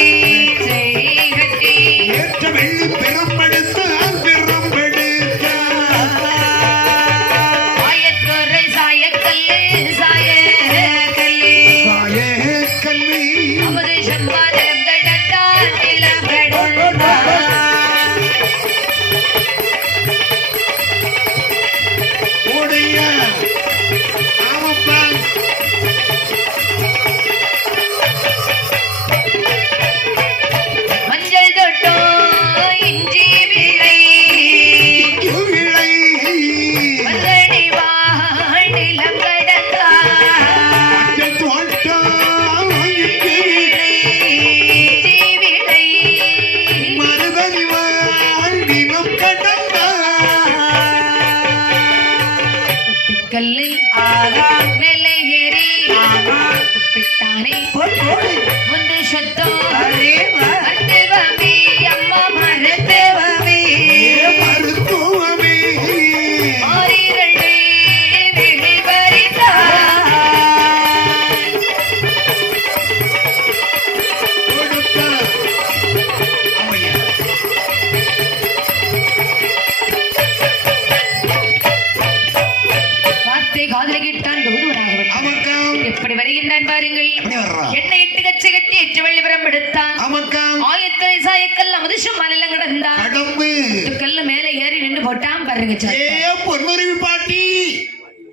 கட்டி ஏற்ற வெள்ளி பெரும்பெடுத்தான் பெரும்பெடுத்தான் சாயத்துறை சாயக்கல்லு சாயக்கல்லு சாயே கல்வி அமுது செம்பாதம் கடந்தான் நிலம் கடந்தான் கல்லு ஆகா மேலே ஏறி ஆமா விட்டானே போடு முந்து சத்தம் அரே வா மருத்துவமே அம்மா மருத்துவமே மருத்துவமே ஆரிரண்டே விழிபறித்தான் கொடுத்தார். ஆமையா. வார்த்தை காதல கேட்டான் கௌதவனாக ஆமக்காம். எப்படி வருகின்றான் பாருங்கள் எப்படி வர்றான்? என்னை எட்டு கச்சை கட்டி எட்டு வள்ளிபுரம் எடுத்தான் ஆமக்காம். ஆயத்தனை சாயக்கல்ல முதுசும் மலையில கிடந்தான் கடம்பு. கல்லு மேல ஏறி நின்று போட்டான் பாருங்க ஏ பொன்மருவி பாட்டி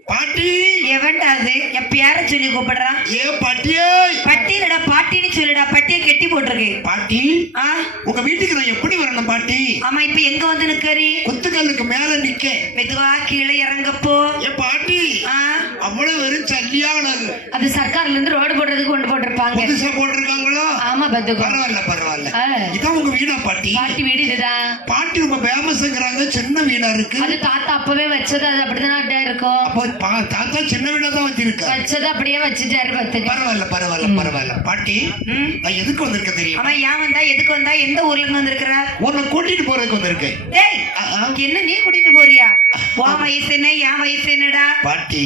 பாட்டி எவன்டா அது எப்ப யார சொல்லி கூப்பிடுறான் ஏ பாட்டியே பட்டியலடா பாட்டின்னு சொல்லுடா பட்டியை கெட்டி போட்டிருக்கு பாட்டி ஆ உங்க வீட்டுக்கு நான் எப்படி வரணும் பாட்டி? ஆமா இப்ப எங்க வந்து நிக்கறி குத்துக்கல்லுக்கு மேல நிக்க. மெதுவா கீழே இறங்கப்போ ஏ பாட்டி ஆ அவ்வளவு வெறும் சல்லியானது அது சர்க்கார்ல இருந்து ரோடு போடுறதுக்கு கொண்டு போட்டிருப்பாங்க புதுசா போட்டிருக்காங்களோ? ஆமா பத்துக்கோ பரவாயில்ல பரவாயில்ல. ஆ. இதான் உங்க வீடா பாட்டி? பாட்டி வீடு இதுதான் பாட்டி ரொம்ப ஃபேமஸ்ங்கிறாங்க. சின்ன வீடா இருக்கு. அது தாத்தா அப்பவே வச்சது அது அப்படிதான் அப்படியே இருக்கும் அப்போ தாத்தா சின்ன வீடா தான் வச்சிருக்க. வச்சது அப்படியே வச்சுட்டாரு பத்துக்கு பரவாயில்ல பரவாயில்ல பரவாயில்ல. பாட்டி ம். நான் எதுக்கு வந்திருக்கேன் தெரியும்? அவன் ஏன் வந்தா எதுக்கு வந்தா எந்த ஊர்ல இருந்து வந்திருக்கிறா உன்னை கூட்டிட்டு போறதுக்கு வந்திருக்கேன். டேய் ஆ. என்ன நீ கூட்டிட்டு போறியா உன் வயசு என்ன என் வயசு என்னடா பாட்டி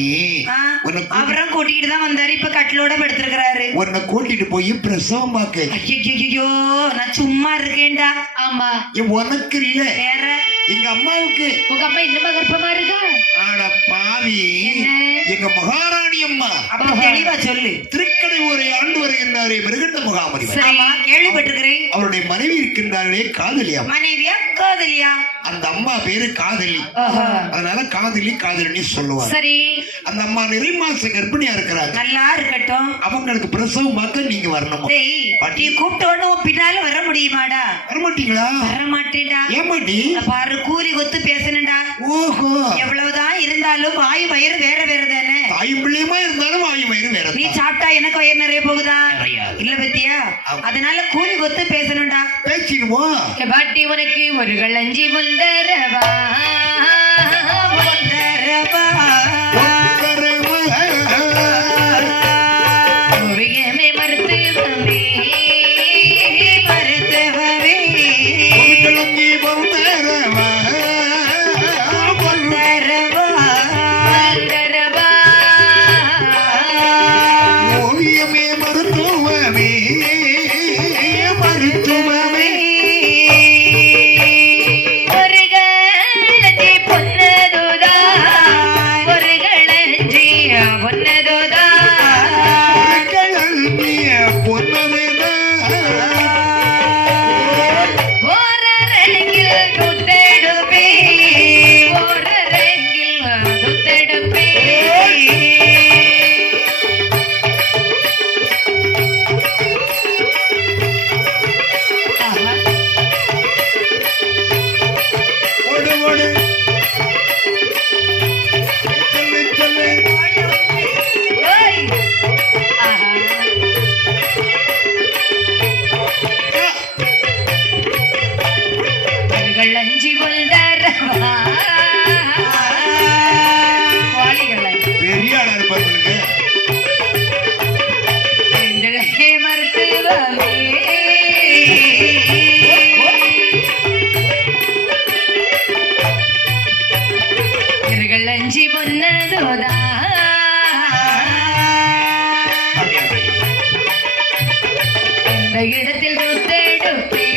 ஆ, உன்னை அவரும் கூட்டிட்டு தான் வந்தாரு இப்ப கட்டிலோட படுத்திருக்கிறாரு உன்னை கூட்டிட்டு போய் பிரசவம் பார்க்க. ஐயோ நான் சும்மா இருக்கேன்டா ஆமா உனக்கு இல்ல வேற எங்க அம்மாவுக்கு. உங்க அம்மா இன்னுமா கர்ப்பமா இருக்கா ஆட பாவி என்ன? எங்க மகாராணி அம்மா அப்ப தெளிவா சொல்லு திருக்கடை ஒரு ஆண்டு வருகின்றாரே மிருகண்ட முகாமணி. சரி. ஆமா கேள்விப்பட்டிருக்கிறேன் அவருடைய மனைவி இருக்கின்றாரே காதலி அம்மா. மனைவியா காதலியா அந்த அம்மா பேரு காதலி. ஓஹோ. அதனால காதலி காதலின்னு சொல்லுவாங்க. சரி அந்த அம்மா நிறை மாச கர்ப்பிணியா இருக்கிறாங்க. நல்லா இருக்கட்டும் அவங்களுக்கு பிரசவம் பார்க்க நீங்க வரணுமா? டேய் நீ கூப்பிட்டோன்னு உன் பின்னால வர முடியுமாடா வரமாட்டீங்களா? வர மாட்டேன்டா ஏமாட்டி? பாரு கூலி கொத்து பேசணும்டா ஓஹோ. எவ்வளவுதான் இருந்தாலும் வாய் வயிறு வேற வேற தானே தாயும் பிள்ளையுமா இருந்தாலும் வாயு வயிறு வேற நீ தான். சாப்பிட்டா எனக்கு வயிறு நிறைய போகுதா நிறையாது. இல்ல பத்தியா ஆமா. அதனால கூலி கொத்து பேசணும்டா பேசிடுவோம். ஏ பாட்டி உனக்கு ஒரு களஞ்சி முந்தரவா ஒன்றரவா. ஓவியமே மருத்துவமே மருத்துவமே. ஒன்றரவா. மந்தரவா ஓவியமே மருத்துவமே மருத்துவமே. ஒரு களஞ்சி பொன்னதுதா ஒரு களஞ்சி பொன்னதுதா கழல்மிய பொன்னவேதா. ஓரரங்கில் துத்தெடுப்பே ஓரரங்கில் துத்தெடுப்பே ஆஹா. ஓடு ஓடு. சொல்லு சொல்லு. ஓய். ஆஹா. களஞ்சி பொந்தரவா வாளிகளை பெரிய ஆளா இருப்பார்களுக்கு. பெண்களே மருத்துவமே களஞ்சி பொன்னதுதா இந்த இடத்தில் துத்தெடுப்பே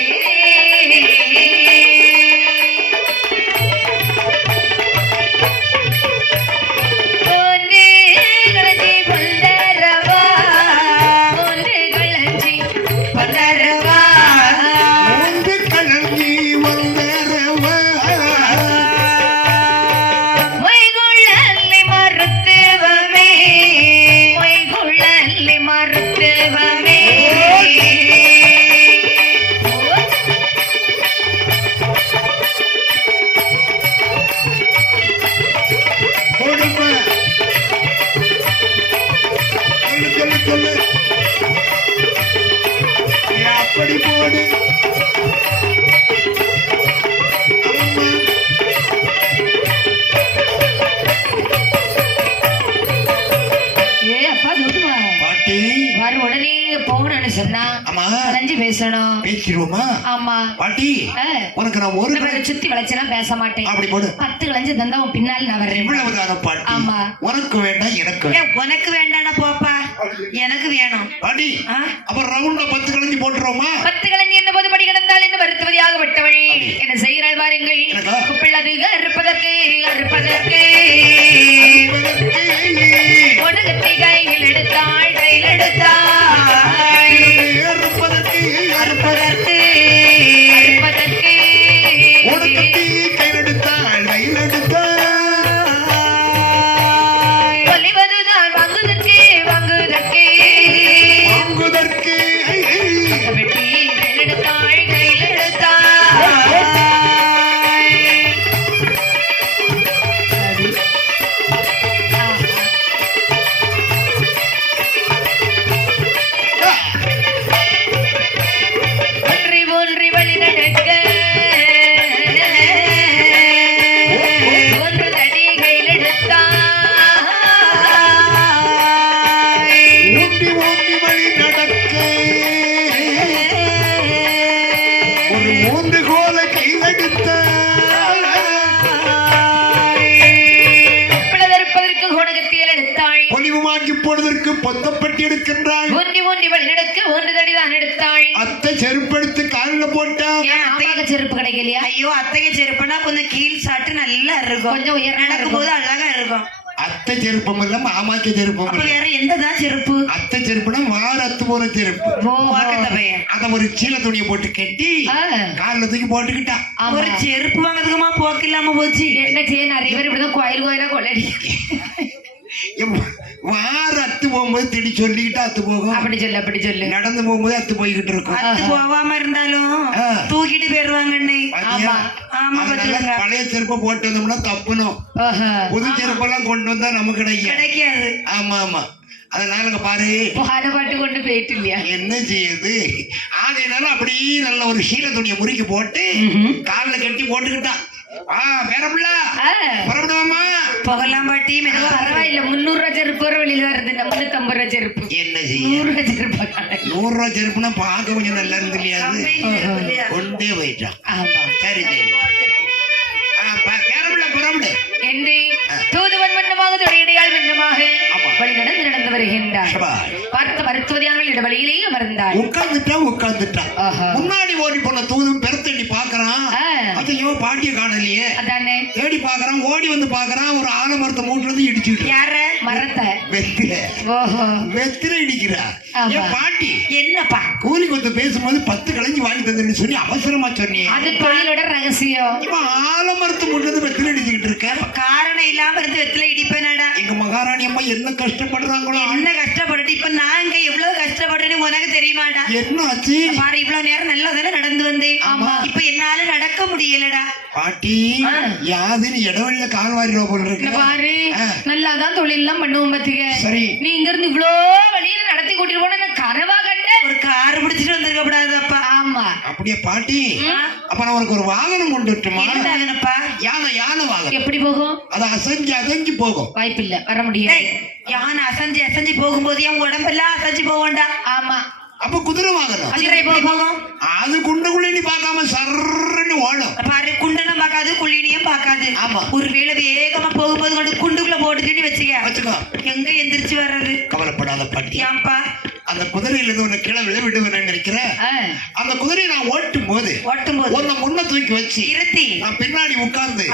ஒன்று களஞ்சி பொந்தரவா ஒன்று களஞ்சி பொந்தரவா மூன்று கழல்மி வந்தரவா. மொய்குழலி மருத்துவமே மொய்குழலி மருத்துவமே பேசணும். பேசிடுவோமா ஆமா பாட்டி? உனக்கு நான் ஒரு இந்த மாதிரி சுத்தி வளைச்செல்லாம் பேச மாட்டேன். அப்படி போடு. 10 கலஞ்சு தந்தா உன் பின்னால நான் வர்றேன். இவ்வளவுதான பாட்டி? ஆமா. உனக்கு வேண்டாம் எனக்கு வேண்டாம். உனக்கு வேண்டானா போப்பா, எனக்கு வேணும் பாட்டி. அப்புறம் ரவுண்ட்ல 10 கலஞ்சி போட்டுருவோமா? 10 கலஞ்சி என்ன போது படி கிடந்தால் என்ன வருத்துவதியாக விட்டவழி என்ன செய்கிறாள் பாருங்கள். குப்பிள்ளது அறுப்பதற்கு அறுப்பதற்கு ஒடுகத்தை கையில் எடுத்தாள் கையில் எடுத்தாள் அறுப்பதற்கு அறுப்பதற்கு அறுப்பதற்கு ஒடுக்கத்தை கையில் எடுத்தாள் கையில் எடுத்தாள் ஒலிவதுதான் வாங்குதற்கு வாங்குதற்கு வாங்குதற்கு வெட்டி கையில் எடுத்தாள் கையில் எடுத்தாள் ஒன்றி வழி நடக்க ஒன்று தடி கையில் எடுத்தாள் ஊட்டி ஊட்டி வழி நடக்க ஒரு 3 கோல கையில் எடுத்தாள் பிளதறுப்பதற்கு கோணகத்தியல் எடுத்தாள் பொலிவுமாக்கி போடுவதற்கு பொத்தப்பட்டி எடுக்கின்றாள் ஒன்றி ஒன்றி வழி நடக்க ஒன்று தடிதான் எடுத்தாள் அத்தை செருப்படுத்து காலில் போட்டா ஏன் அம்மாக்கு செருப்பு கிடைக்கலையா? ஐயோ அத்தைக்கு செருப்புனா கொஞ்சம் கீழ் சாட்டு நல்லா இருக்கும், கொஞ்சம் உயரமா நடக்கும் போது அழகா இருக்கும். அத்தை செருப்பம் இல்ல மாமாக்கு செருப்பம் அப்ப இல்ல. வேற எந்ததான் செருப்பு? அத்தை செருப்புனா வார அத்து போற செருப்பு. வாக்கத்த பையன் அத ஒரு சீல துணியை போட்டு கட்டி காலில் தூக்கி போட்டுக்கிட்டா. ஒரு செருப்பு வாங்குறதுக்குமா போக்கு இல்லாம போச்சு. என்ன செய்ய நிறைய பேர் இப்படிதான் கோயில் கோயிலா கொள்ளடி வார அத்து போகும்போது திடி சொல்லிக்கிட்டு அத்து போகும். அப்படி சொல்லு நடந்து போகும்போது அத்து போய்கிட்டு இருக்கும். அத்து போகாம இருந்தாலும் தூக்கிட்டு போயிருவாங்கன்னு. பாத்தியா? ஆமா அதனால பாத்துக்கங்க, பழைய செருப்பை போட்டு வந்தோம்னா தப்புனும். புது செருப்பெல்லாம் கொண்டு வந்தா நமக்கு கிடைக்கும். கிடைக்காது. ஆமா ஆமா. அதனால பாரு பாட பாட்டு கொண்டு போயிட்டு இல்லையா? என்ன செய்யுது ஆகையினால அப்படியே நல்ல ஒரு சீல துணியை முறுக்கி போட்டு காலில் கட்டி போட்டுக்கிட்டா. பேரப்புள்ள புறப்படுவோமா? போகலாம் பாட்டி, மெதுவா. பரவாயில்ல, 300 ரூபாய் செருப்பு வர வெளியில வருது. 350 ரூபாய் செருப்பு. என்ன செய்ய? 100 ரூபாய் செருப்பு 100 ரூபாய் செருப்புனா பார்க்க கொஞ்சம் நல்லா இருந்து இல்லையா? கொண்டே போயிட்டான். ஆமா. சரி சரி. பேரப்புள்ள புறப்படு என்று தூதுவன் மன்னமாக துறையடையால் மன்னமாக வழி நடந்து வருகின்றார். பார்த்த மருத்துவதியானவள் இடவழியிலேயே அமர்ந்தாள். உட்கார்ந்துட்டா. முன்னாடி ஓடி போன தூதும் பெருத்தண்ணி பாக்குறான். அதையோ பாட்டிய காணலையே. அதானே தேடி பாக்குறான். ஓடி வந்து பாக்குறான். ஒரு ஆலமரத்தை மூட்டுல இருந்து இடிச்சுட்டு. யார? மரத்தை. வெத்தில. ஓஹோ. வெத்தில இடிக்கிறா. என் பாட்டி என்னப்பா கூலி கொஞ்சம் பேசும்போது 10 கலஞ்சி வாங்கி தந்துன்னு சொல்லி அவசரமா சொன்னீங்க. அது தொழிலோட ரகசியம். இப்ப ஆலமரத்து மூட்டுல இருந்து வெத்தில இடிச்சுக்கிட்டு இருக்க. காரணம் இல்லாம இருந்து வெத்தில இடிப்பேனடா. எங்க மகாராணி அம்மா என்ன கஷ்டப்படுறாங்களோ. என்ன கஷ்டப்பட்டு இப்ப நான் இங்க எவ்வளவு கஷ்டப்படுறேன்னு உனக்கு தெரியுமாடா? என்ன ஆச்சு? பாரு, இவ்வளவு நேரம் நல்லா தானே நடந்து வந்தேன். ஆமா. இப்ப என்னால நடக்க முடியலடா. பாட்டி யாதுன்னு இடவெளியில கால் வாரிடுவா போல இந்த இருக்கு. பாரு, நல்லாதான் தொழில் எல்லாம் பண்ணுவோம் பாத்துக்க. சரி. நீ இங்க இருந்து இவ்வளோ வழியில நடத்தி கூட்டிட்டு போன நான் கனவா கண்டேன். ஒரு கார் பிடிச்சிட்டு வந்திருக்க கூடாதுப்பா. ஆமா. அப்படியே பாட்டி, அப்ப நான் உனக்கு ஒரு வாகனம் கொண்டு வரட்டுமா? என்னப்பா? யானை வாகனம். எப்படி போகும்? அது அசைஞ்சு போகும். வாய்ப்பில்ல, வர முடியாது. யானை அசைஞ்சு போகும்போது என் உடம்பெல்லாம் அசைஞ்சு போவோம்டா. ஆமா. அப்ப குதிரை வாகனம். குதிரை எப்படி போகும்? அது குண்டுக்குள்ளே நீ பார்க்காம சர்ன்னு ஓடும். பாரு, குண்டனும் பார்க்காது குள்ளினியும் பார்க்காது. ஆமா. ஒருவேளை வேகமா போகும்போது கொண்டு குண்டுக்குள்ள போட்டுச்சுன்னு வச்சுக்கோ. எங்க எந்திரிச்சு வர்றது? கவலைப்படாத பாட்டி. ஏன்பா? அந்த குதிரையில இருந்து உன்னை கீழே விடுவேன் நினைக்கிறேன். அந்த குதிரையை நான் ஓட்டும் போது உன்னை முன்ன தூக்கி வச்சு இருத்தி நான் பின்னாடி உட்கார்ந்து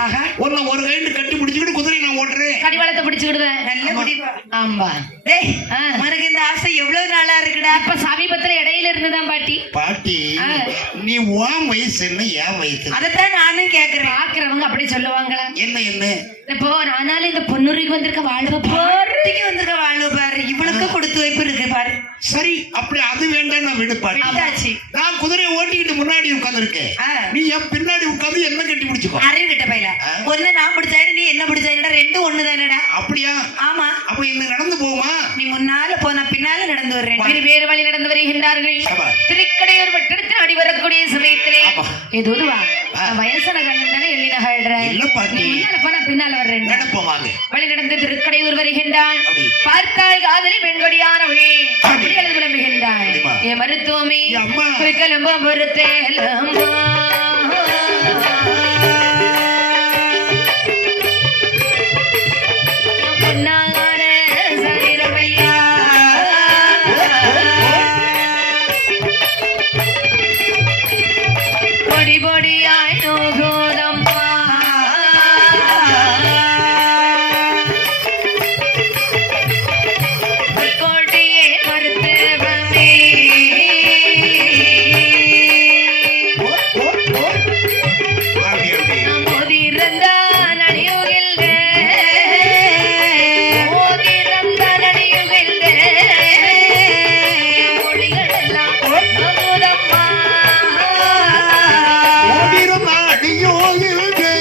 உன்னை ஒரு கைண்டு கட்டி பிடிச்சுக்கிட்டு குதிரையை நான் ஓட்டுறேன். கடிவாளத்தை பிடிச்சுக்கிடுவேன். நல்ல முடிவா? ஆமா. டேய், உனக்கு இந்த ஆசை எவ்வளவு நாளா இருக்குடா? இப்ப சமீபத்துல இடையில இருந்துதான் பாட்டி. பாட்டி, நீ உன் வயசு என்ன என் வயசு? அதத்தான் நானும் கேக்குறேன். பாக்குறவங்க அப்படி சொல்லுவாங்களா? என்ன இப்போ நானால இந்த பொண்ணுரிக்கு வந்திருக்க வாழ்வ போறதுக்கு வந்திருக்க வாழ்வு பாரு, இவளுக்கு கொடுத்து வைப்பு இருக்கு பாரு. சரி, அப்படி அது வேண்டாம், நான் விடு பாட்டி. நான் குதிரையை ஓட்டிக்கிட்டு முன்னாடி உட்கார்ந்து இருக்கேன். நீ என் பின்னாடி உட்கார்ந்து என்ன கட்டி பிடிச்சுக்கோ. அறிவு கிட்ட பையில ஒண்ணு நான் பிடிச்சாரு, நீ என்ன பிடிச்சாருடா, ரெண்டும் ஒண்ணுதானடா. அப்படியா? ஆமா. அப்ப இந்த நடந்து போகுமா? நீ முன்னால போனா பின்னால நடந்து வர்றேன். வேறு வழி நடந்து வருகின்றார்கள். திருக்கடையூர் வட்டத்தில் அடி வரக்கூடிய சமயத்திலே ஏதோ வயசான கண்ணன் தானே எள்ளி நகழ்ற. இல்ல பாட்டி முன்னால போனா பின்னால வர்றேன் நடப்போம் வாங்க வழி நடந்து திருக்கடையூர் வருகின்றான் அப்படி. பார்த்தால் காதலி பெண்கொடியானவளே அப்படி. அப்படி எழுந்து விளம்புகின்றான் அப்படிமா. என் மருத்துவமே என் அம்மா. குறிக்கலம்பா பொறுத்தேலம்மா என் பொன்னான சரீரமையா பொடி பொடியாய் நோகோதம்மா கோட்டையே மருத்துவமே அப்படி அப்படி நாம் மோதிருந்த நடியுகில்ல மோதிருந்த நடியுகில்ல மொழிகளெல்லாம் நோகுதம்மா மோதிரம் அடியோகில்தே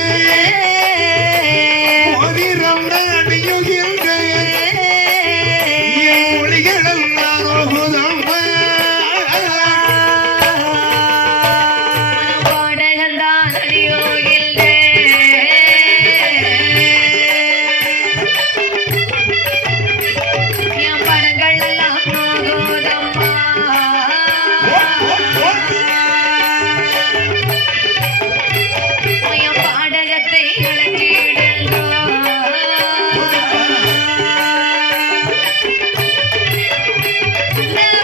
மோதிரம் அடியோகில்தே என் மொழிகளெல்லாம் நோகுதம்மா. பாடகந்தான் நடியுகில்ல என் படங்கள் எல்லாம் நோகுதம்மா என் பாடகத்தை இழந்திடுங்கோ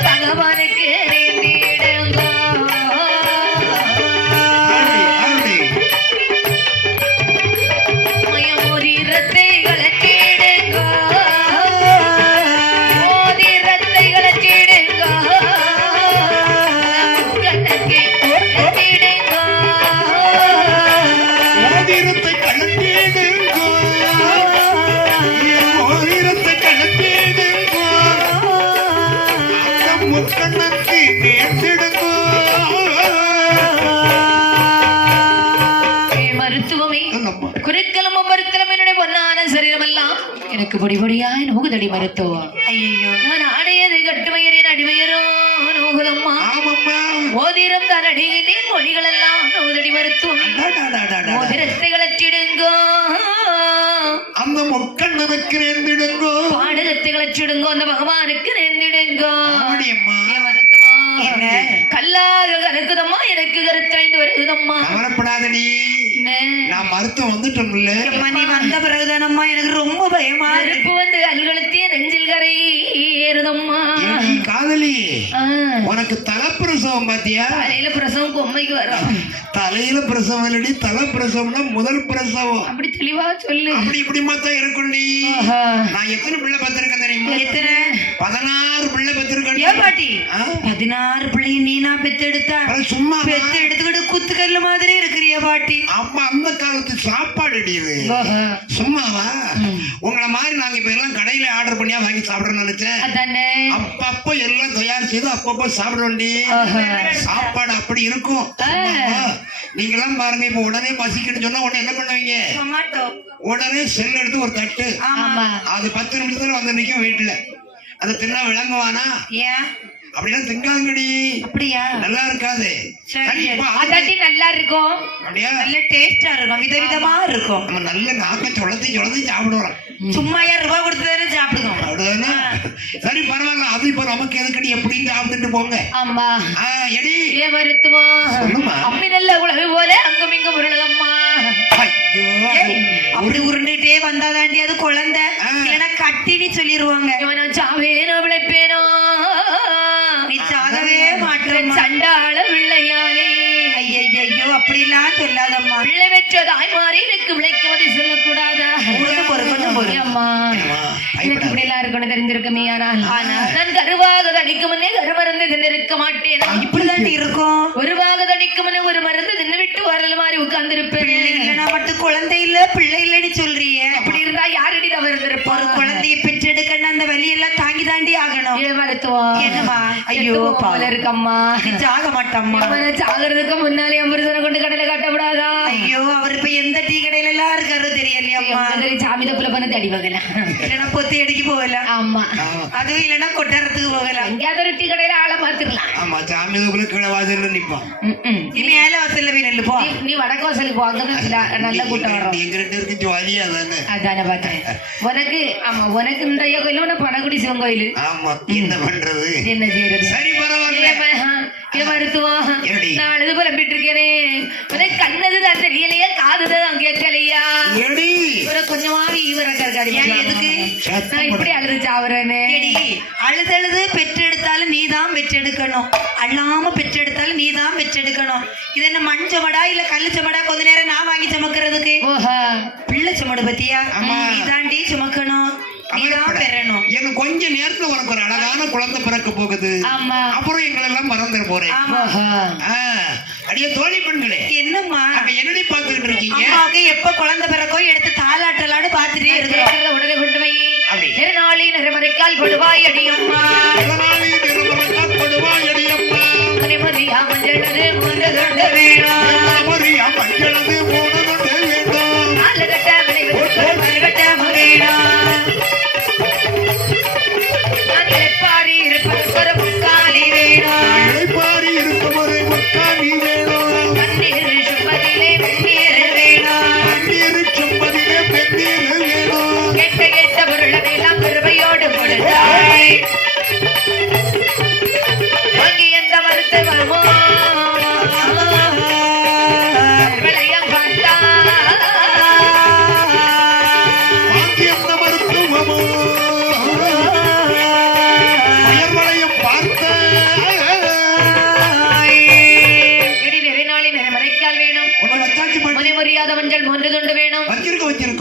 பகவானுக்கு நேர்ந்திடுங்கோ அப்படி என் மோதிரத்தை கலட்டிடுங்கோ மோதிரத்தை கலட்டிடுங்கோ கண்ணக்கு கலட்டிடுங்கோ மோதிரத்தை கலட்டிடுங்கோ என் மோதிரத்தை கலட்டிடுங்கோ அந்த முக்கண்ணத்தை நேர்த்திடுங்கோ. மருத்துவமே அந்தம்மா. குறுக்கலமும் மருத்துவம் என்னுடைய பொன்னான சரீரமெல்லாம் எனக்கு பொடி பொடியாய் நோகுதடி மருத்துவம் ஐயோ நான் ஆடையது கட்டுமயரின் அடிமையரோ நோகுதம்மா ஆமம்மா. மோதிரம் தான் அடிகின்றேன் மொழிகள் எல்லாம் நோகுதடி மருத்துவம் அடடடடடட. மோதிரத்தை கலச்சிடுங்கோ அந்த முக்கண்ணனுக்கு நேர்ந்திடுங்கோ. பாடகத்தை கலச்சிடுங்கோ அந்த பகவானுக்கு நேர்ந்திடுங்கோ அப்படியம்மா. என் மருத்துவம் என்ன? கல்லாக கறக்குதம்மா எனக்கு கருத்தாய்ந்து வருகுதம்மா கவலைப்படாத நீ. என்ன? நான் மருத்துவம் வந்துட்டோம்ல. அம்மா, நீ வந்த பிறகுதானம்மா எனக்கு ரொம்ப பயமா இருக்கு. நெருப்பு வந்து அல்கழுத்திய நெஞ்சில் கரை ஏறுதம்மா ஏண்டி காதலி, ஆ, உனக்கு தலைப்பிரசவம் பாத்தியா? தலையில பிரசவம் பொம்மைக்கு வரும் தலையில பிரசவம் இல்லடி, தலைப்பிரசவம்னா முதல் பிரசவம். அப்படி தெளிவா சொல்லு அப்படி இப்படிமா தான் இருக்கும் நீ. ஆஹா. நான் எத்தனை பிள்ளை பெற்றிருக்கேன் தெரியுமா? எத்தனை 16 பிள்ளை பெற்றிருக்கேன். ஏன் பாட்டி ஆ? 16 பிள்ளைய நீனா பெத்தெடுத்தா? அது சும்மா பெத்து எடுத்துக்கிட்டு குத்துக்கல்லு மாதிரி இருக்கிறியா பாட்டி? அப்ப அந்த காலத்து சாப்பாடு அடியுது. ஆஹா. சும்மாவா? உங்களை மாதிரி நாங்க இப்ப எல்லாம் கடையில ஆர்டர் பண்ணியா வாங்கி சாப்பிடணும்னு நினைச்சேன். அதானே அப்பப்ப எல்லாம் தயார் செய்து அப்பப்ப சாப்பிட வேண்டி ஆஹா. சாப்பாடு அப்படி இருக்கும். சும்மாவா? நீங்கெல்லாம் பாருங்க, இப்ப உடனே பசிக்குன்னு சொன்னா உடனே என்ன பண்ணுவீங்க? டொமாட்டோ. உடனே செல் எடுத்து ஒரு தட்டு, ஆமா அது 10 நிமிஷத்துல வந்து நிக்கும் வீட்டுல. அதை தின்னா விளங்குவானா? ஏன் அப்படின்னா திங்காங்கடி, அப்படியா? நல்லா இருக்காது. சரி, சரி, இப்ப அதாட்டி நல்லா இருக்கும் அப்படியா? நல்ல டேஸ்டா இருக்கும், விதவிதமா இருக்கும். நம்ம நல்ல நாக்க சொலத்தி சாப்பிடுவோம். சும்மா 1000 ரூபாய் கொடுத்துதானே சாப்பிடுவோம். அப்படிதானே? சரி பரவாயில்ல, அது இப்ப நமக்கு எதுக்கடி எப்படின்னு சாப்பிட்டுட்டு போங்க. ஆமா ஆ, எடி ஏ மருத்துவம் சொல்லுமா. அம்மி நல்ல உழவு போல அங்கும் இங்கும் உருளகம்மா ஐயோ, ஏய், அப்படி உருண்டுட்டே வந்தாதாண்டி அது குழந்தை, இல்லைன்னா கட்டின்னு சொல்லிடுவாங்க. இவனை சாவேனோ விளைப்பேனோ நீ சாகவே மாட்டேன். சண்டாள பிள்ளையானே ஐயோ அப்படிலாம் சொல்லாதம்மா. பிள்ளை பெற்ற தாய்மாரி எனக்கு விளைக்குவதை சொல்லக்கூடாதா கொஞ்சம் பொறு, கொஞ்சம் பொறு. அம்மா ஏம்மா, எனக்கு இப்படி எல்லாம் இருக்கணும் தெரிஞ்சிருக்குமே. ஆனால் நான் கருவாக தடிக்கும் முன்னே கருமருந்து தின்னிருக்க மாட்டேன். இப்படிதான் இருக்கும். ஒருவாக தடிக்கும் முன்னே ஒரு மருந்து தின்னு விட்டு வரல மாதிரி உட்கார்ந்து இருப்பேன். இல்லைன்னா மட்டும் குழந்தை இல்ல பிள்ளை இல்லைன்னு சொல்றியே. அப்படி இருந்தா யாரடி தவறு ஒரு இருந்திருப்போம். குழந்தைய பெற்றெடுக்கணும், அந்த வலியெல்லாம் தாங்கி தாண்டி ஆகணும். ஏ மருத்துவம் என்னம்மா? ஐயோ போல இருக்கம்மா. நீ சாக மாட்டம்மா. அவனை சாகிறதுக்கு முன்னாலே அமிர்தனை கொண்டு கடலை காட்டக்கூடாதா? ஐயோ அவர் இப்ப எந்த டீ கடையில எல்லாம் இருக்காரு தெரியலையா? ஜாமித புலப்பன தேடி போகலாம் இல்லைன்னா பொத்தி அடிக்கு போகலாம். ஆமா அதுவும் இல்லைன்னா கொட்டாரத்துக்கு போகலாம். எங்கேயாவது ஒரு டீ கடையில ஆளை பார்த்துக்கலாம். ஆமா சாமிதகுல கீழே வாசல்ல நிப்பான். நீ மேல வாசல்ல போய் நில்லு போ. நீ வடக்கு வாசலுக்கு போ, அங்கதான் நல்ல கூட்டம் வரும். எங்க ரெண்டு இருக்கு ஜாலியா தானே. அதானே பார்த்தேன். உனக்கு ஆமா உனக்கு இன்றைய கோயில் உன பனகுடி சிவன் கோயில். ஆமா என்ன பண்றது, என்ன செய்யறது. சரி பரவாயில்ல. மருத்துவம் நான் அழுது புலம்பிட்டு இருக்கேனே. உனக்கு கண்ணதுதான் தெரியலையா, காதுதான் கேட்கலையா. இவரை கொஞ்சமாவது ஈவரக்கா இருக்காது. எதுக்கு நான் இப்படி அழுது சாவுறேன்னு. அழுதழுது பெற்றெடுத்தாலும் நீ தான் பெற்றெடுக்கணும், அல்லாம பெற்றெடுத்தாலும் நீ தான் பெற்றெடுக்கணும். இது என்ன மண் சமடா இல்ல கல்லு சமடா கொஞ்ச நேரம் நான் வாங்கி சமக்கிறதுக்கு. பிள்ளை சமடு பத்தியா, நீ தாண்டி சுமக்கணும், நீதான் பெறணும். எனக்கு கொஞ்ச நேரத்துல உனக்கு ஒரு அழகான குழந்தை பிறக்க போகுது. அப்புறம் எங்களெல்லாம் மறந்துட போறேன். அடியே தோழி பெண்களே, என்னம்மா என்னடி பாத்துக்கிட்டு இருக்கீங்க? அம்மாவுக்கு எப்ப குழந்தை பிறக்கோ எடுத்து தாளாட்டலான்னு பாத்துட்டே இருக்கிறோம். உடனே கொண்டு போய் திருநாளி நிறமறைக்கால் கொடுவாய் அடியம்மா, கொடுவாய் அடியம்மா. மணிமதியா மஞ்சளது மூன்று தொண்டு வேணும், மரியா மஞ்சளது மூணு தொண்டு வேணும், நாலு கட்ட மணிகட்ட வேணும். பாரி இருப்பது ஒரு முக்காலி வேணும், இளைப்பாரி இருக்கும் ஒரு முக்காலி வேணும், பன்னீர் சும்பதிலே வெந்நீர் வேணும், பன்னீர் சும்பதிலே வெந்நீர் வேணும். கெட்ட கெட்ட பொருளெல்லாம் பெருமையோடு கொடுத்தாய், வாங்கி எந்த மருத்துவமோ விளையம் பார்த்தா, வாங்கி எந்த மருத்துவமோ மரியாத மஞ்சள் மூன்று துண்டு வேணும்,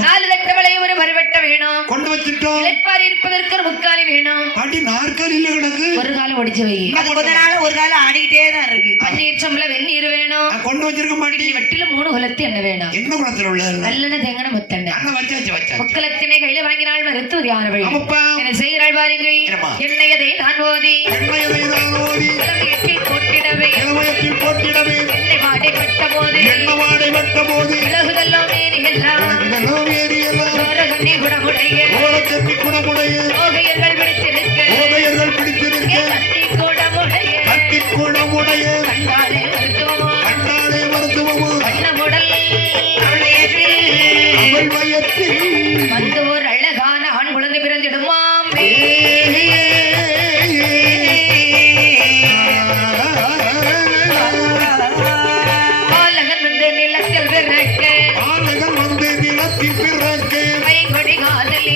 நாலு லட்ட வளைய ஒரு மறுவெட்ட வேணும், கொண்டு வச்சிட்டோம். இளைப்பாரி இருப்பதற்கு ஒரு முக்காலி வேணும். பாட்டி நாற்காலியில கிடக்கு, ஒரு காலம் ஒடிச்சு வை. அது கொஞ்ச நாள் ஒரு காலம் ஆடிக்கிட்டே தான் இருக்கு. பன்னீர் சம்பள வெந்நீர் வேணும், கொண்டு வச்சிருக்க மாட்டி. வெட்டில 3 குலத்து என்ன வேணும், என்ன குளத்துல உள்ள நல்லெண்ண தேங்கன முத்தெண்ண வச்சாச்சு. முக்கலத்தினை கையில வாங்கினால் மருத்துவ தியானவழி என்ன செய்கிறாள் பாருங்கள். என்னையதை நான் ஓதி போட்டிடவே என்னை வாடை பட்ட போது விலகுதெல்லாம் ஓகையர்கள் பிடித்திருக்க கட்டி கூடமுடைய கண்டாலே மருத்துவமோ கண்ணமுடல் வந்து ஒரு அழகான ஆண் குழந்தை பிறந்திடுமாம். மயங்கொடி காதலி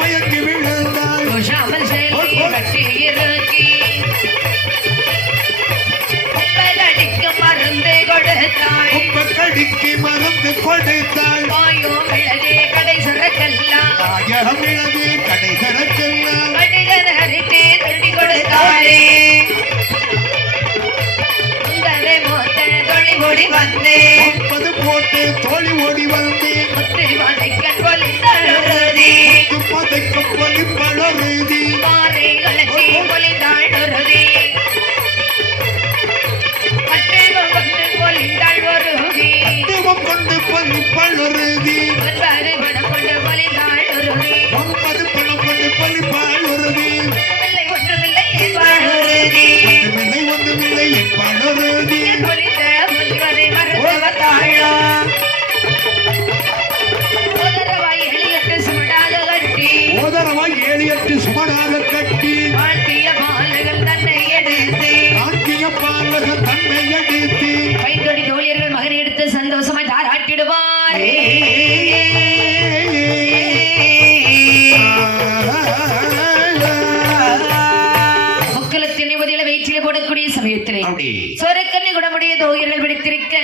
மயங்கி விழுந்தாள், உஷாமல் செல்வி கட்டி இறக்கி மருந்து கொடுத்தாள், வாயோ மிளகே கடை சரக்கெல்லாம் வடிகன் ஹரித்தே திருடி கொடுத்தாளே. ஓடி வந்தே போட்டு தோழி ஓடி வந்தே முத்து வதைக்கன் பொலிந்தாளுருதி பாறை கலச்சி பொலிந்தாளுருதி கட்டேவம் கொண்டு பொலிந்தாள் ஒருதி கொண்டு பழுருதி ஒன்பது பணம் கொண்டு பொலிந்தாளுருதி 9 பணம் கொண்டு பழுருதி இல்லை ஒன்றுமில்லை என்பாளுருதி ஒன்றுமில்லை என்பாளுருதி பொலிந்த முதிவதை மறுத்தவத்தாளோ ஓதரவாய் 7 8 சுமடாக கட்டி வாழ்த்திய பாலகன் தன்னை எடுத்து வைத்தொடி தோழியர்கள் மகனை எடுத்து சந்தோஷமாய் தாராட்டிடுவார். முக்கலத்தினை முதல வயிற்றிலே போடக்கூடிய சமயத்திலே சொரக்கண்ணி குணமுடைய தோழியர்கள் பிடித்திருக்க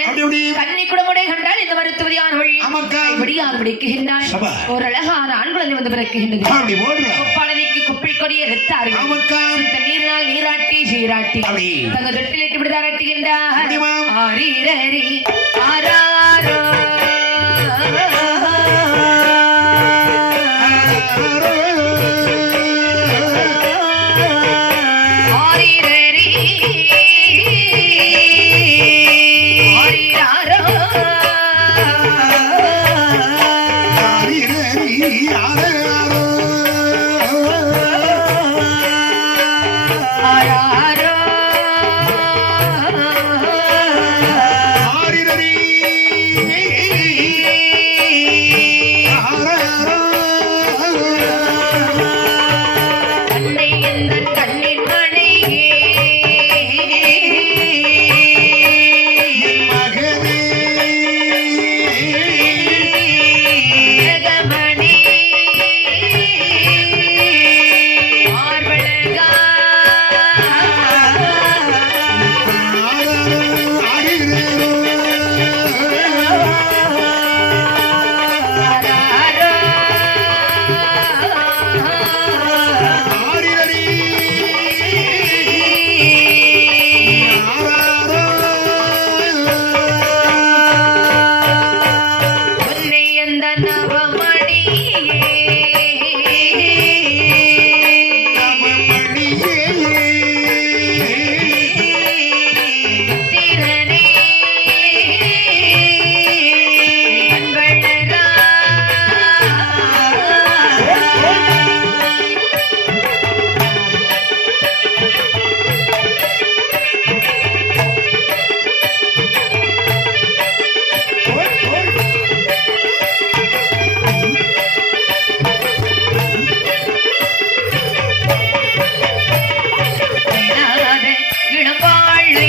கண்ணி குணமுடைய கண்டால் இந்த மருத்துவதியான வழி முடியாது பிடிக்குகின்றார். ஒரு அழகான ஆண் குழந்தை வந்து பிறக்குகின்றது. கொப்பாளதிக்கு குப்பிள் கொடிய எடுத்தார்கள், நீரினால் நீராட்டி சீராட்டி தங்க தொட்டிலிட்டு இப்படி தாராட்டுகின்றார். ஆரீரரி ஆராரோ ஆரீரரி ஆரீராரோ ஆராரோ அன்னை எந்தன் கண்ணின் மணியே ஜெகமணி மார்பழகா ஆராரோ உன்னை எந்த நவமணியே திறனே கண்வளரா எனாத இளவாழை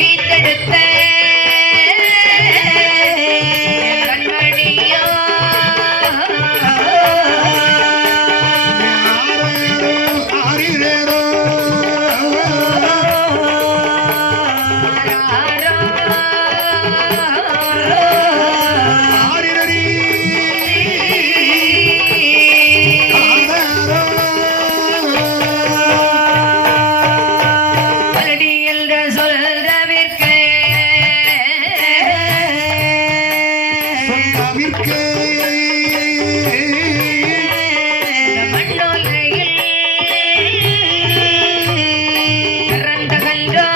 ஈந்தெடுத்த கண்மணியோ மலடி என்ற சொல்றவிற்கு மண்ணோலையில் பிறந்த கன்றோ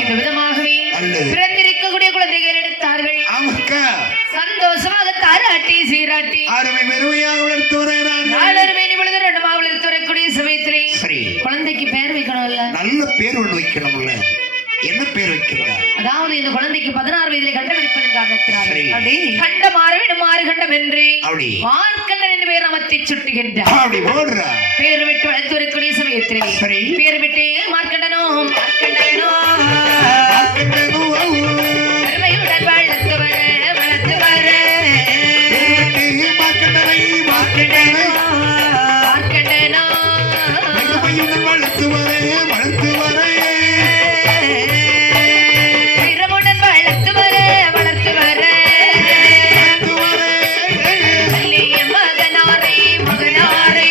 இந்த விதமாகவே நல்லது. பிறந்திருக்கக்கூடிய குழந்தைகள் எடுத்தார்கள் சந்தோஷமாக தாராட்டி சீராட்டி அருமை பெருமையாக வளர்த்து வருகிறார்கள். நாளொரு மேனி பொழுது ரெண்டு மாவுளர் துறக்கூடிய சமயத்திலே சரி, குழந்தைக்கு பெயர் வைக்கணும்ல. நல்ல பேர் ஒண்ணு வைக்கணும்ல. என்ன பேர் வைக்கிறா? அதாவது இந்த குழந்தைக்கு 16 வயதிலே கண்டமெடுப்பதன் காரணத்தினால் சரி. கண்டமாறு விடுமாறு கண்டம் என்று அப்படி மார்க்கண்டன் என்று பேர் அமர்த்தி சுட்டுகின்றார். அப்படி போடுறா. பேர் விட்டு வளர்த்து வரக்கூடிய சமயத்திலே சரி. பேர் விட்டு மார்க்கண்டனோ அருமையுடன் வளர்த்து வர மார்க்கண்டனோ வீரமுடன் வளர்த்து வர அல்லிய மகனாரே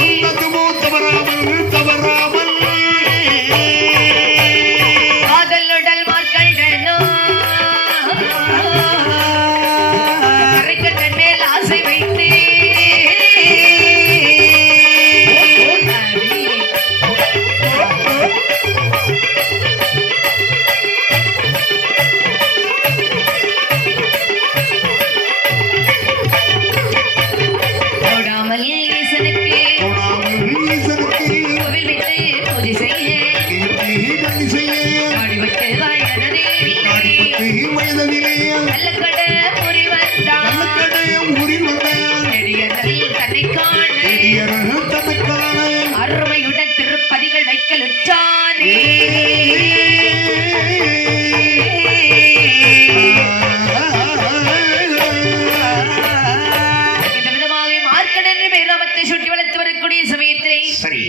உன்னதமோ வைக்கலுற்றானே இந்த விதமாக மார்க்கடன் பேராமத்தை சுட்டி வளர்த்து வரக்கூடிய சமயத்திலே சரி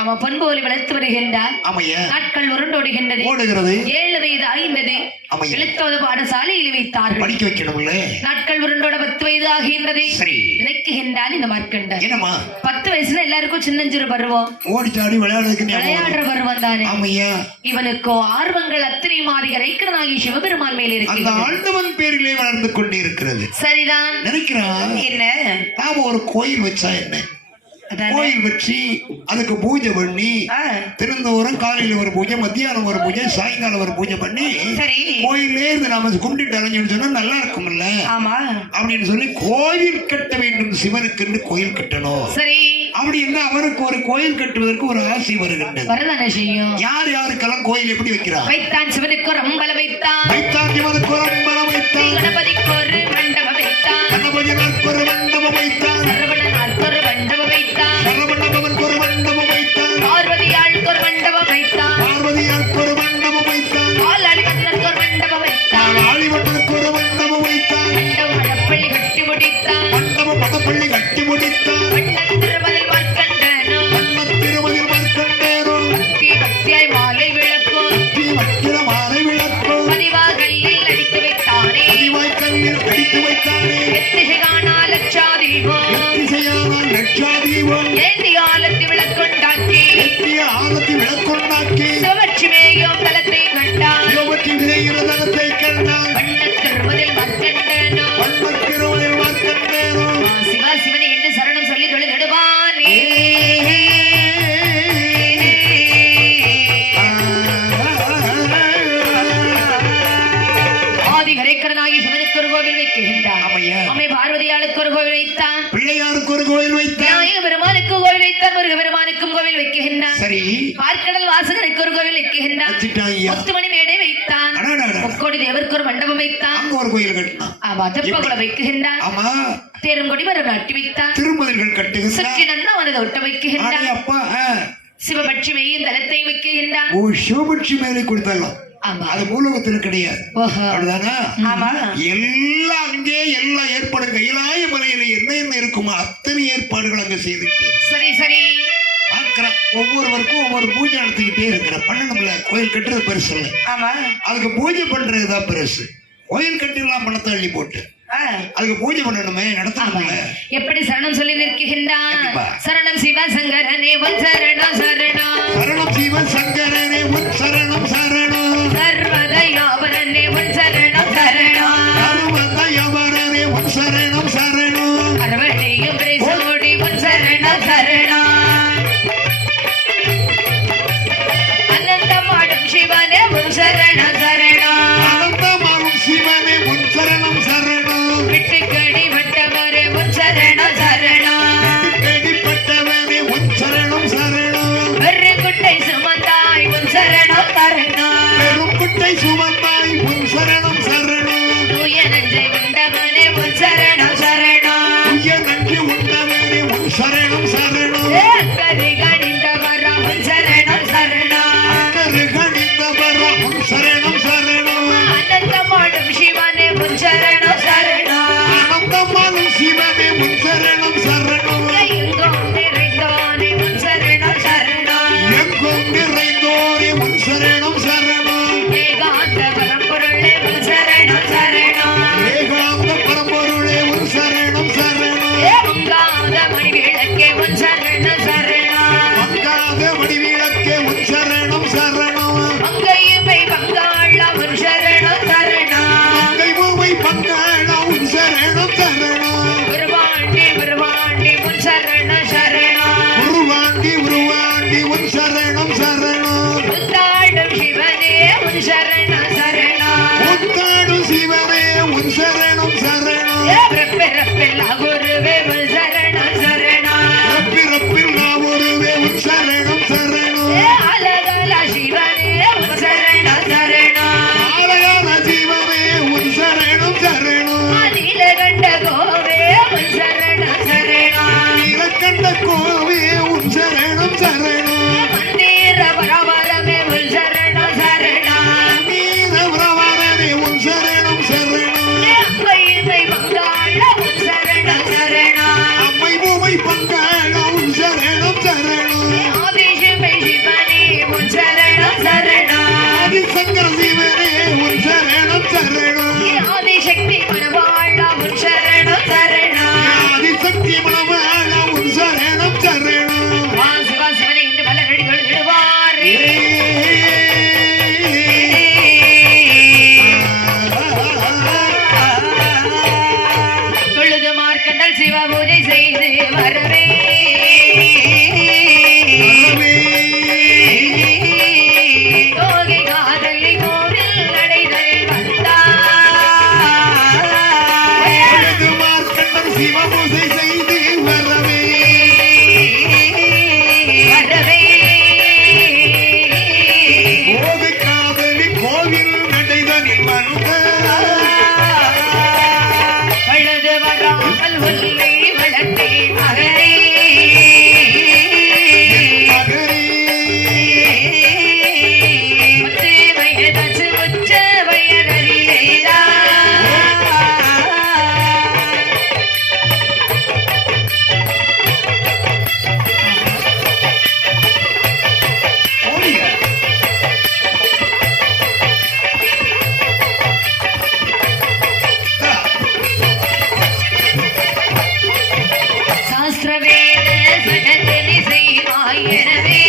அவன் பண்போலி வளர்த்து வருகின்றார் ஆமைய நாட்கள் உருண்டோடுகின்றது ஓடுகிறது 7 வயது ஆகின்றது ஆமையா. எழுத்தோடு பாடசாலையில் வைத்தார்கள் படிக்க வைக்கணும்ல நாட்கள் உருண்டோட 10 வயது ஆகின்றது சரி நினைக்குகின்றான் இந்த மார்க்கண்டன் என்னம்மா 10 வயசுல எல்லாருக்கும் சின்னஞ்சிறு பருவம் ஓடிச்சாடி விளையாடுறதுக்கு ஞாபகம் விளையாடுற பருவம் தானே ஆமையா இவனுக்கோ ஆர்வங்கள் அத்தனை மாதிரி ரைக்கனாகி சிவபெருமான் மேல் அந்த இருக்கு ஆண்டவன் பேரிலே வளர்ந்து கொண்டே இருக்கிறது சரிதான் நினைக்கிறான் என்ன நாம ஒரு கோயில் வச்சா என்ன அதானே? கோயில் வச்சு அதுக்கு பூஜை பண்ணி ஆ, தினந்தோறும் காலையில ஒரு பூஜை மத்தியானம் ஒரு பூஜை சாயங்காலம் ஒரு பூஜை பண்ணி சரி கோயிலே இருந்து நாம கும்பிட்டு அலைஞ்சோம்னு சொன்னா நல்லா இருக்கும்ல ஆமா அப்படின்னு சொல்லி கோயில் கட்ட வேண்டும் சிவனுக்கு கோயில் கட்டணும் சரி அப்படின்னு அவருக்கு ஒரு கோயில் கட்டுவதற்கு ஒரு ஆசை வருகின்றது வரதானே செய்யும் யார் யாருக்கெல்லாம் கோயில் எப்படி வைக்கிறார் வைத்தான் சிவனுக்கு ஒரு அம்பலம் வைத்தான் வைத்தான் சிவனுக்கு ஒரு அம்பலம் வைத்தான் கணபதிக்கு ஒரு மண்டபம் வைத்தான் கணபதிக்கு ஒரு மண்டபம் வைத்தான் சரவணனாருக்கு ஒரு மண்டபம் வைத்தான் சரவணபவனுக்கு ஒரு மண்டபம் வைத்தான் பார்வதியாளுக்கு ஒரு மண்டபம் வைத்தான் பார்வதியாருக்கு ஒரு மண்டபம் வைத்தான் பாலாளி மன்னருக்கு ஒரு மண்டபம் வைத்தான் ஆழிவட்டனுக்கு ஒரு மண்டபம் வைத்தான் மண்டபம் மடப்பள்ளி கட்டி முடித்தான் மண்டபம் மடப்பள்ளி கட்டி முடித்தான் மன்னன் திருமதில் மார்க்கண்டனோ மன்னர் திருமதில் மார்க்கண்டேயரோ பக்தி பக்தியாய் மாலை விளக்கும் தீ வக்கிர மாலை விளக்கோ பதிவாகல்லில் அடித்து வைத்தானே பதிவாய்க்கல்லில் அடித்து வைத்தானே எத்திசை காணா லட்சாதீபம் எத்திசையானால் லட்சாதீபம் ஏந்தி காலத்து விளக்குண்டாக்கி எத்திய ஆரத்தி விளக்கொண்டாக்கி சிவலட்சுமியையும் தலத்தை கண்டான் சிவபக்தி செய்கிற தனத்தை கண்டான் மன்னன் திருமதில் மார்க்கண்டனோ மன்னர் திருமதில் மார்க்கண்டேயரோ சிவா சிவனை என்று சரணம் சொல்லி தொழுதிடுவானே ஆதி ஹரேக்கரனாகி சிவனுக்கு ஒரு கோவில் வைக்கின்றான் ஆமையா. அம்மை பார்வதியாளுக்கு ஒரு கோவில் வைத்தான் பிள்ளையாருக்கு ஒரு கோயில் வைத்தான் விநாயக பெருமானுக்கு கோவில் வைத்தான் முருக பெருமானுக்கும் கோவில் வைக்கின்றான் சரி பார்க்கடல் வாசகனுக்கு ஒரு கோவில் வைக்கின்றான் வச்சுட்டான் ஐயா முத்துமணி மேடை வைத்தான் அடாடாடா. முக்கோடி தேவருக்கு ஒரு மண்டபம் வைத்தான் அங்க ஒரு கோயில் கட்டினான் ஆமா தெப்பகுல வைக்கின்றான் ஆமா தேருங்கொடி மரம் நாட்டி வைத்தான் திருமதில்கள் கட்டுகிறான் சுற்றி நன்னவனது ஒட்ட வைக்கின்றான் ஆனே அப்பா சிவபட்சி மெய்யின் தலத்தை வைக்கின்றான் ஓ சிவபட்சி மேலே கொடுத்தாலும் ஆமா அது மூலகத்தில் கிடையாது ஓஹோ அப்படிதானா ஆமா எல்லாம் அங்கே எல்லா ஏற்பாடு கைலாய மலையில என்ன இருக்குமோ அத்தனை ஏற்பாடுகள் அங்க செய்துட்டு சரி சரி பார்க்கிறேன் ஒவ்வொருவருக்கும் ஒவ்வொரு பூஜை நடத்திக்கிட்டே இருக்கிற பண்ணணும்ல கோயில் கட்டுறது பெருசு இல்லை ஆமா அதுக்கு பூஜை பண்றதுதான் பெருசு கோயில் கட்டிடலாம் பணத்தை அள்ளி போட்டு ஆ, அதுக்கு பூஜை பண்ணணுமே நடத்தணும்ல எப்படி சரணம் சொல்லி நிற்கின்றான் கண்டிப்பா. சரணம் சிவசங்கரனே உன் சரணம் சரணம் சரணம் சிவன் சங்கரனே உன் சரணம் சரணம் சர்வதயாபரனே உன் சரணம் சரணம் சர்வதயவரனே உன் சரணம் சரணம் அரவணையும் பிரேசோடி உன் சரணம் சரணம் அனந்தமாடும் சிவனே உன் சரணம் சரணம் அனந்தமாகும் சிவனே உன் சரணம் சரணம் விட்டுக்கடி வட்டவரே உன் சரணம் சரணம் கேடிப்பட்டவனே உன் சரணம் சரணம் ஒரு குட்டை சுமந்தாய் உன் சரணம் சரணம் பெரும் குட்டை சுமந்தாய் உன் சரணம் சரணம் தூய நஞ்சை உண்டவனே உன் சரணம் சரணம் உய நன்றி உண்டவனே உன் சரணம் சரணம் அக்கறை கணிந்தவரா உன் சரணம் சரணம் கருகணிந்தவர உன் சரணம் சரணம் அனந்தமாடும் சிவனே உன் சரணம் சரணம் ஆனந்தமானும் சிவனே உன் சரணம் சரணம் எங்கும் நிறைந்தவனே உன் சரணம் சரணம் எங்கும் நிறைந்தோரே உன் சரணம் சரணம் ஏகாந்த பரம்பொருளே உன் சரணம் சரணம் ஏகாந்த பரம்பொருளே உன் சரணம் சரணம் ஏங்காத மணி விளக்கே உன் சரணம் சரணம் மங்காத வடிவிளக்கே உன் சரணம் சரணம் மங்கையுமை பங்காள உன் சரணம் சரணம் தெய்வமை பங்காள உன் சரணம் சரணம் உருவாண்டி உருவாண்டி உன் சரணம் சரணம் உருவாண்டி உருவாண்டி உன் சரணம் சரணம் உத்தாடும் சிவனே உன் சரணம் சரணம் உத்தாடும் சிவனே உன் சரணம் சரணம் பிறப்பில்லா குருவே உன் சரணம் சரணம் பிறப்பில் நான் ஒருவே உன் சரணம் சரணம் அழகல சிவனே உன் சரணம் சரணம் ஆலயான சிவனே உன் சரணம் சரணம் நீலகண்ட கோவே உன் சரணம் சரணம் நீலக்கண்ட கோவே உன் சரணம் சரணம் மந்திர மந்திரவேத சடங்கனை செய்வாய் எனவே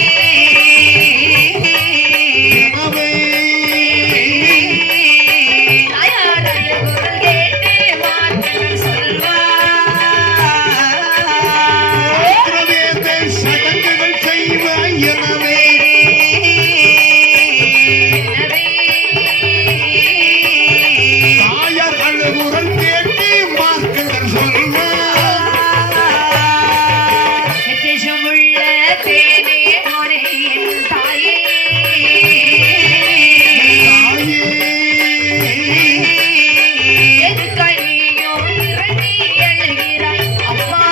தாயாரல் குரல் கேட்டு வார்த்தைகள் சொல்வாய் சடங்குகள் செய்வாய் எனவே தாயார் அழுகுரல் கேட்டு வார்த்தைகள் சொல்வாய் நித்தியமுள்ள தேனே மொரே என் தாயே எது கழியோ இறங்கி எழுகிறாய் அம்மா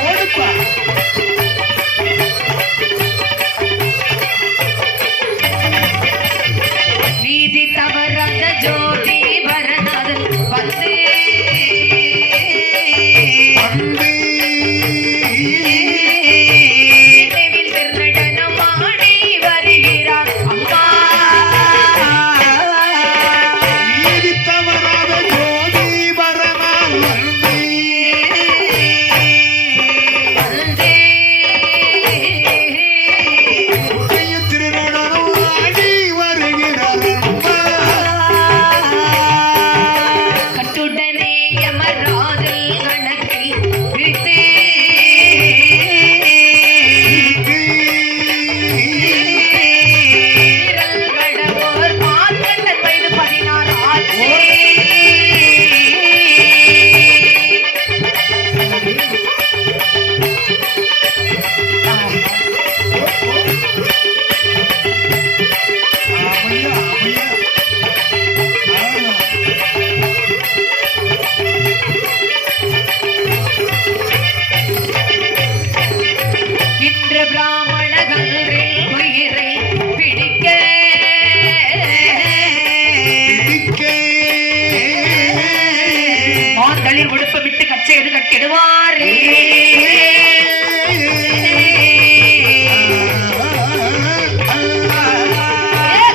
ஓடுப்பா வீதி தவறாத ஜோதி வரநாதன் வந்து நினைவில் திருநடனம் ஆடி வருகிறார் அம்மா நீதி தவறாத ஜோதி வரனால் வந்து வந்தே உடைய திருநடனம் ஆடி வருகிறார் அம்மா. கட்டுடனே யமராஜல் கணக்கை விரித்து விரல் கடவோர் மாற்றங்கள் வயது 16 ஆச்சு அமையா, அமையா. இன்று பிராமணர்கள் உயிரை பிடிக்க மாந்தளிர் உடுப்பு விட்டு கச்சையது கட்டிடுவாரே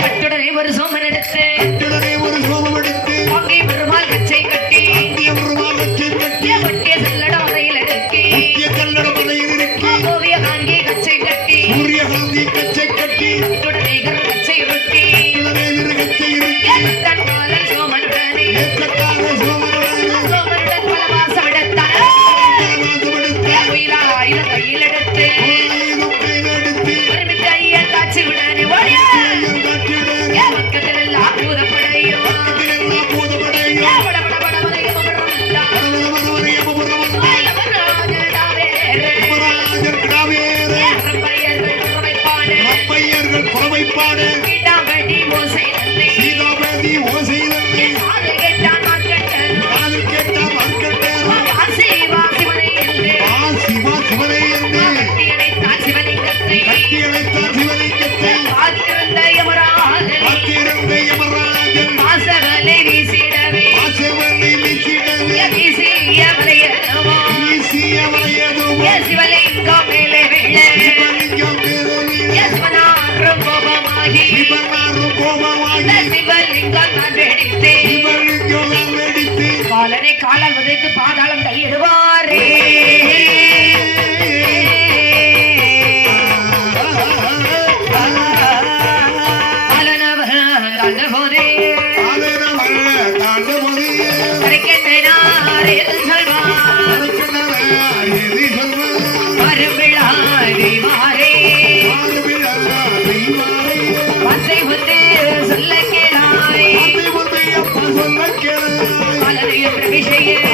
கட்டுடனே ஒரு சோமன் எடுத்து உடனே ஒரு சோமம் எடுத்து வாங்கி பெருமாள் கச்சை கட்டி அந்திய பெருமாளத்தை கட்டி வட்டிய செல்லட வரையில் எடுக்கி முக்கிய கல்லட மலையில் இருக்கி கோவிய காங்கி கச்சை கட்டி சூரியகாந்தி கச்சை கட்டி கட்டுடனே கச்சை ரொட்டி உடனே விருகத்தை இருக்கி தன் காலன் சோமனுடனே ஏற்றக்கார சோமனுடன் சோமனுடன் பல மாசம் எடுத்தான எடுத்து உயிராயிரம் கையில் எடுத்து ஆயுதம் கையில் எடுத்து ஒருமித்த ஐயன் காட்சி விடனே ஓடிய கையில் கட்டியுடன் பக்கத்தில் எல்லாம் பூதப்படையோ பக்கத்திலெல்லாம் பூதப்படையும் பட பட பட மலையும் அமர்ந்தார் பரவரவரவரை எமபுரவன் யமராஜர் கிடாவேறு அப்பையர்கள் புறவைப்பாடு சீதாபதி ஓசை நன்றி காதில் கேட்டால் மறுக்கட்டேன் வா சிவா சிவனை என்று கட்டி அழைத்தார் சிவலிங்கத்தை காத்திருந்த யமராஜன் வாசவனை வீசிடவே வீசிய வலையனவோ சிவலிங்கம் மேலே விழ சிவனாரும் கோபமாகி சிவலிங்கம் நான் வெடித்து காலனை காலால் உதைத்து பாதாளம் தள்ளிடுவாரே காலனவர் அந்த போதே கரைக்கின்றாரில் சொல்வார் வருவிழாடி மாறே வாசை வந்து சொல்ல கேளாய் காலனையும் விஷயம்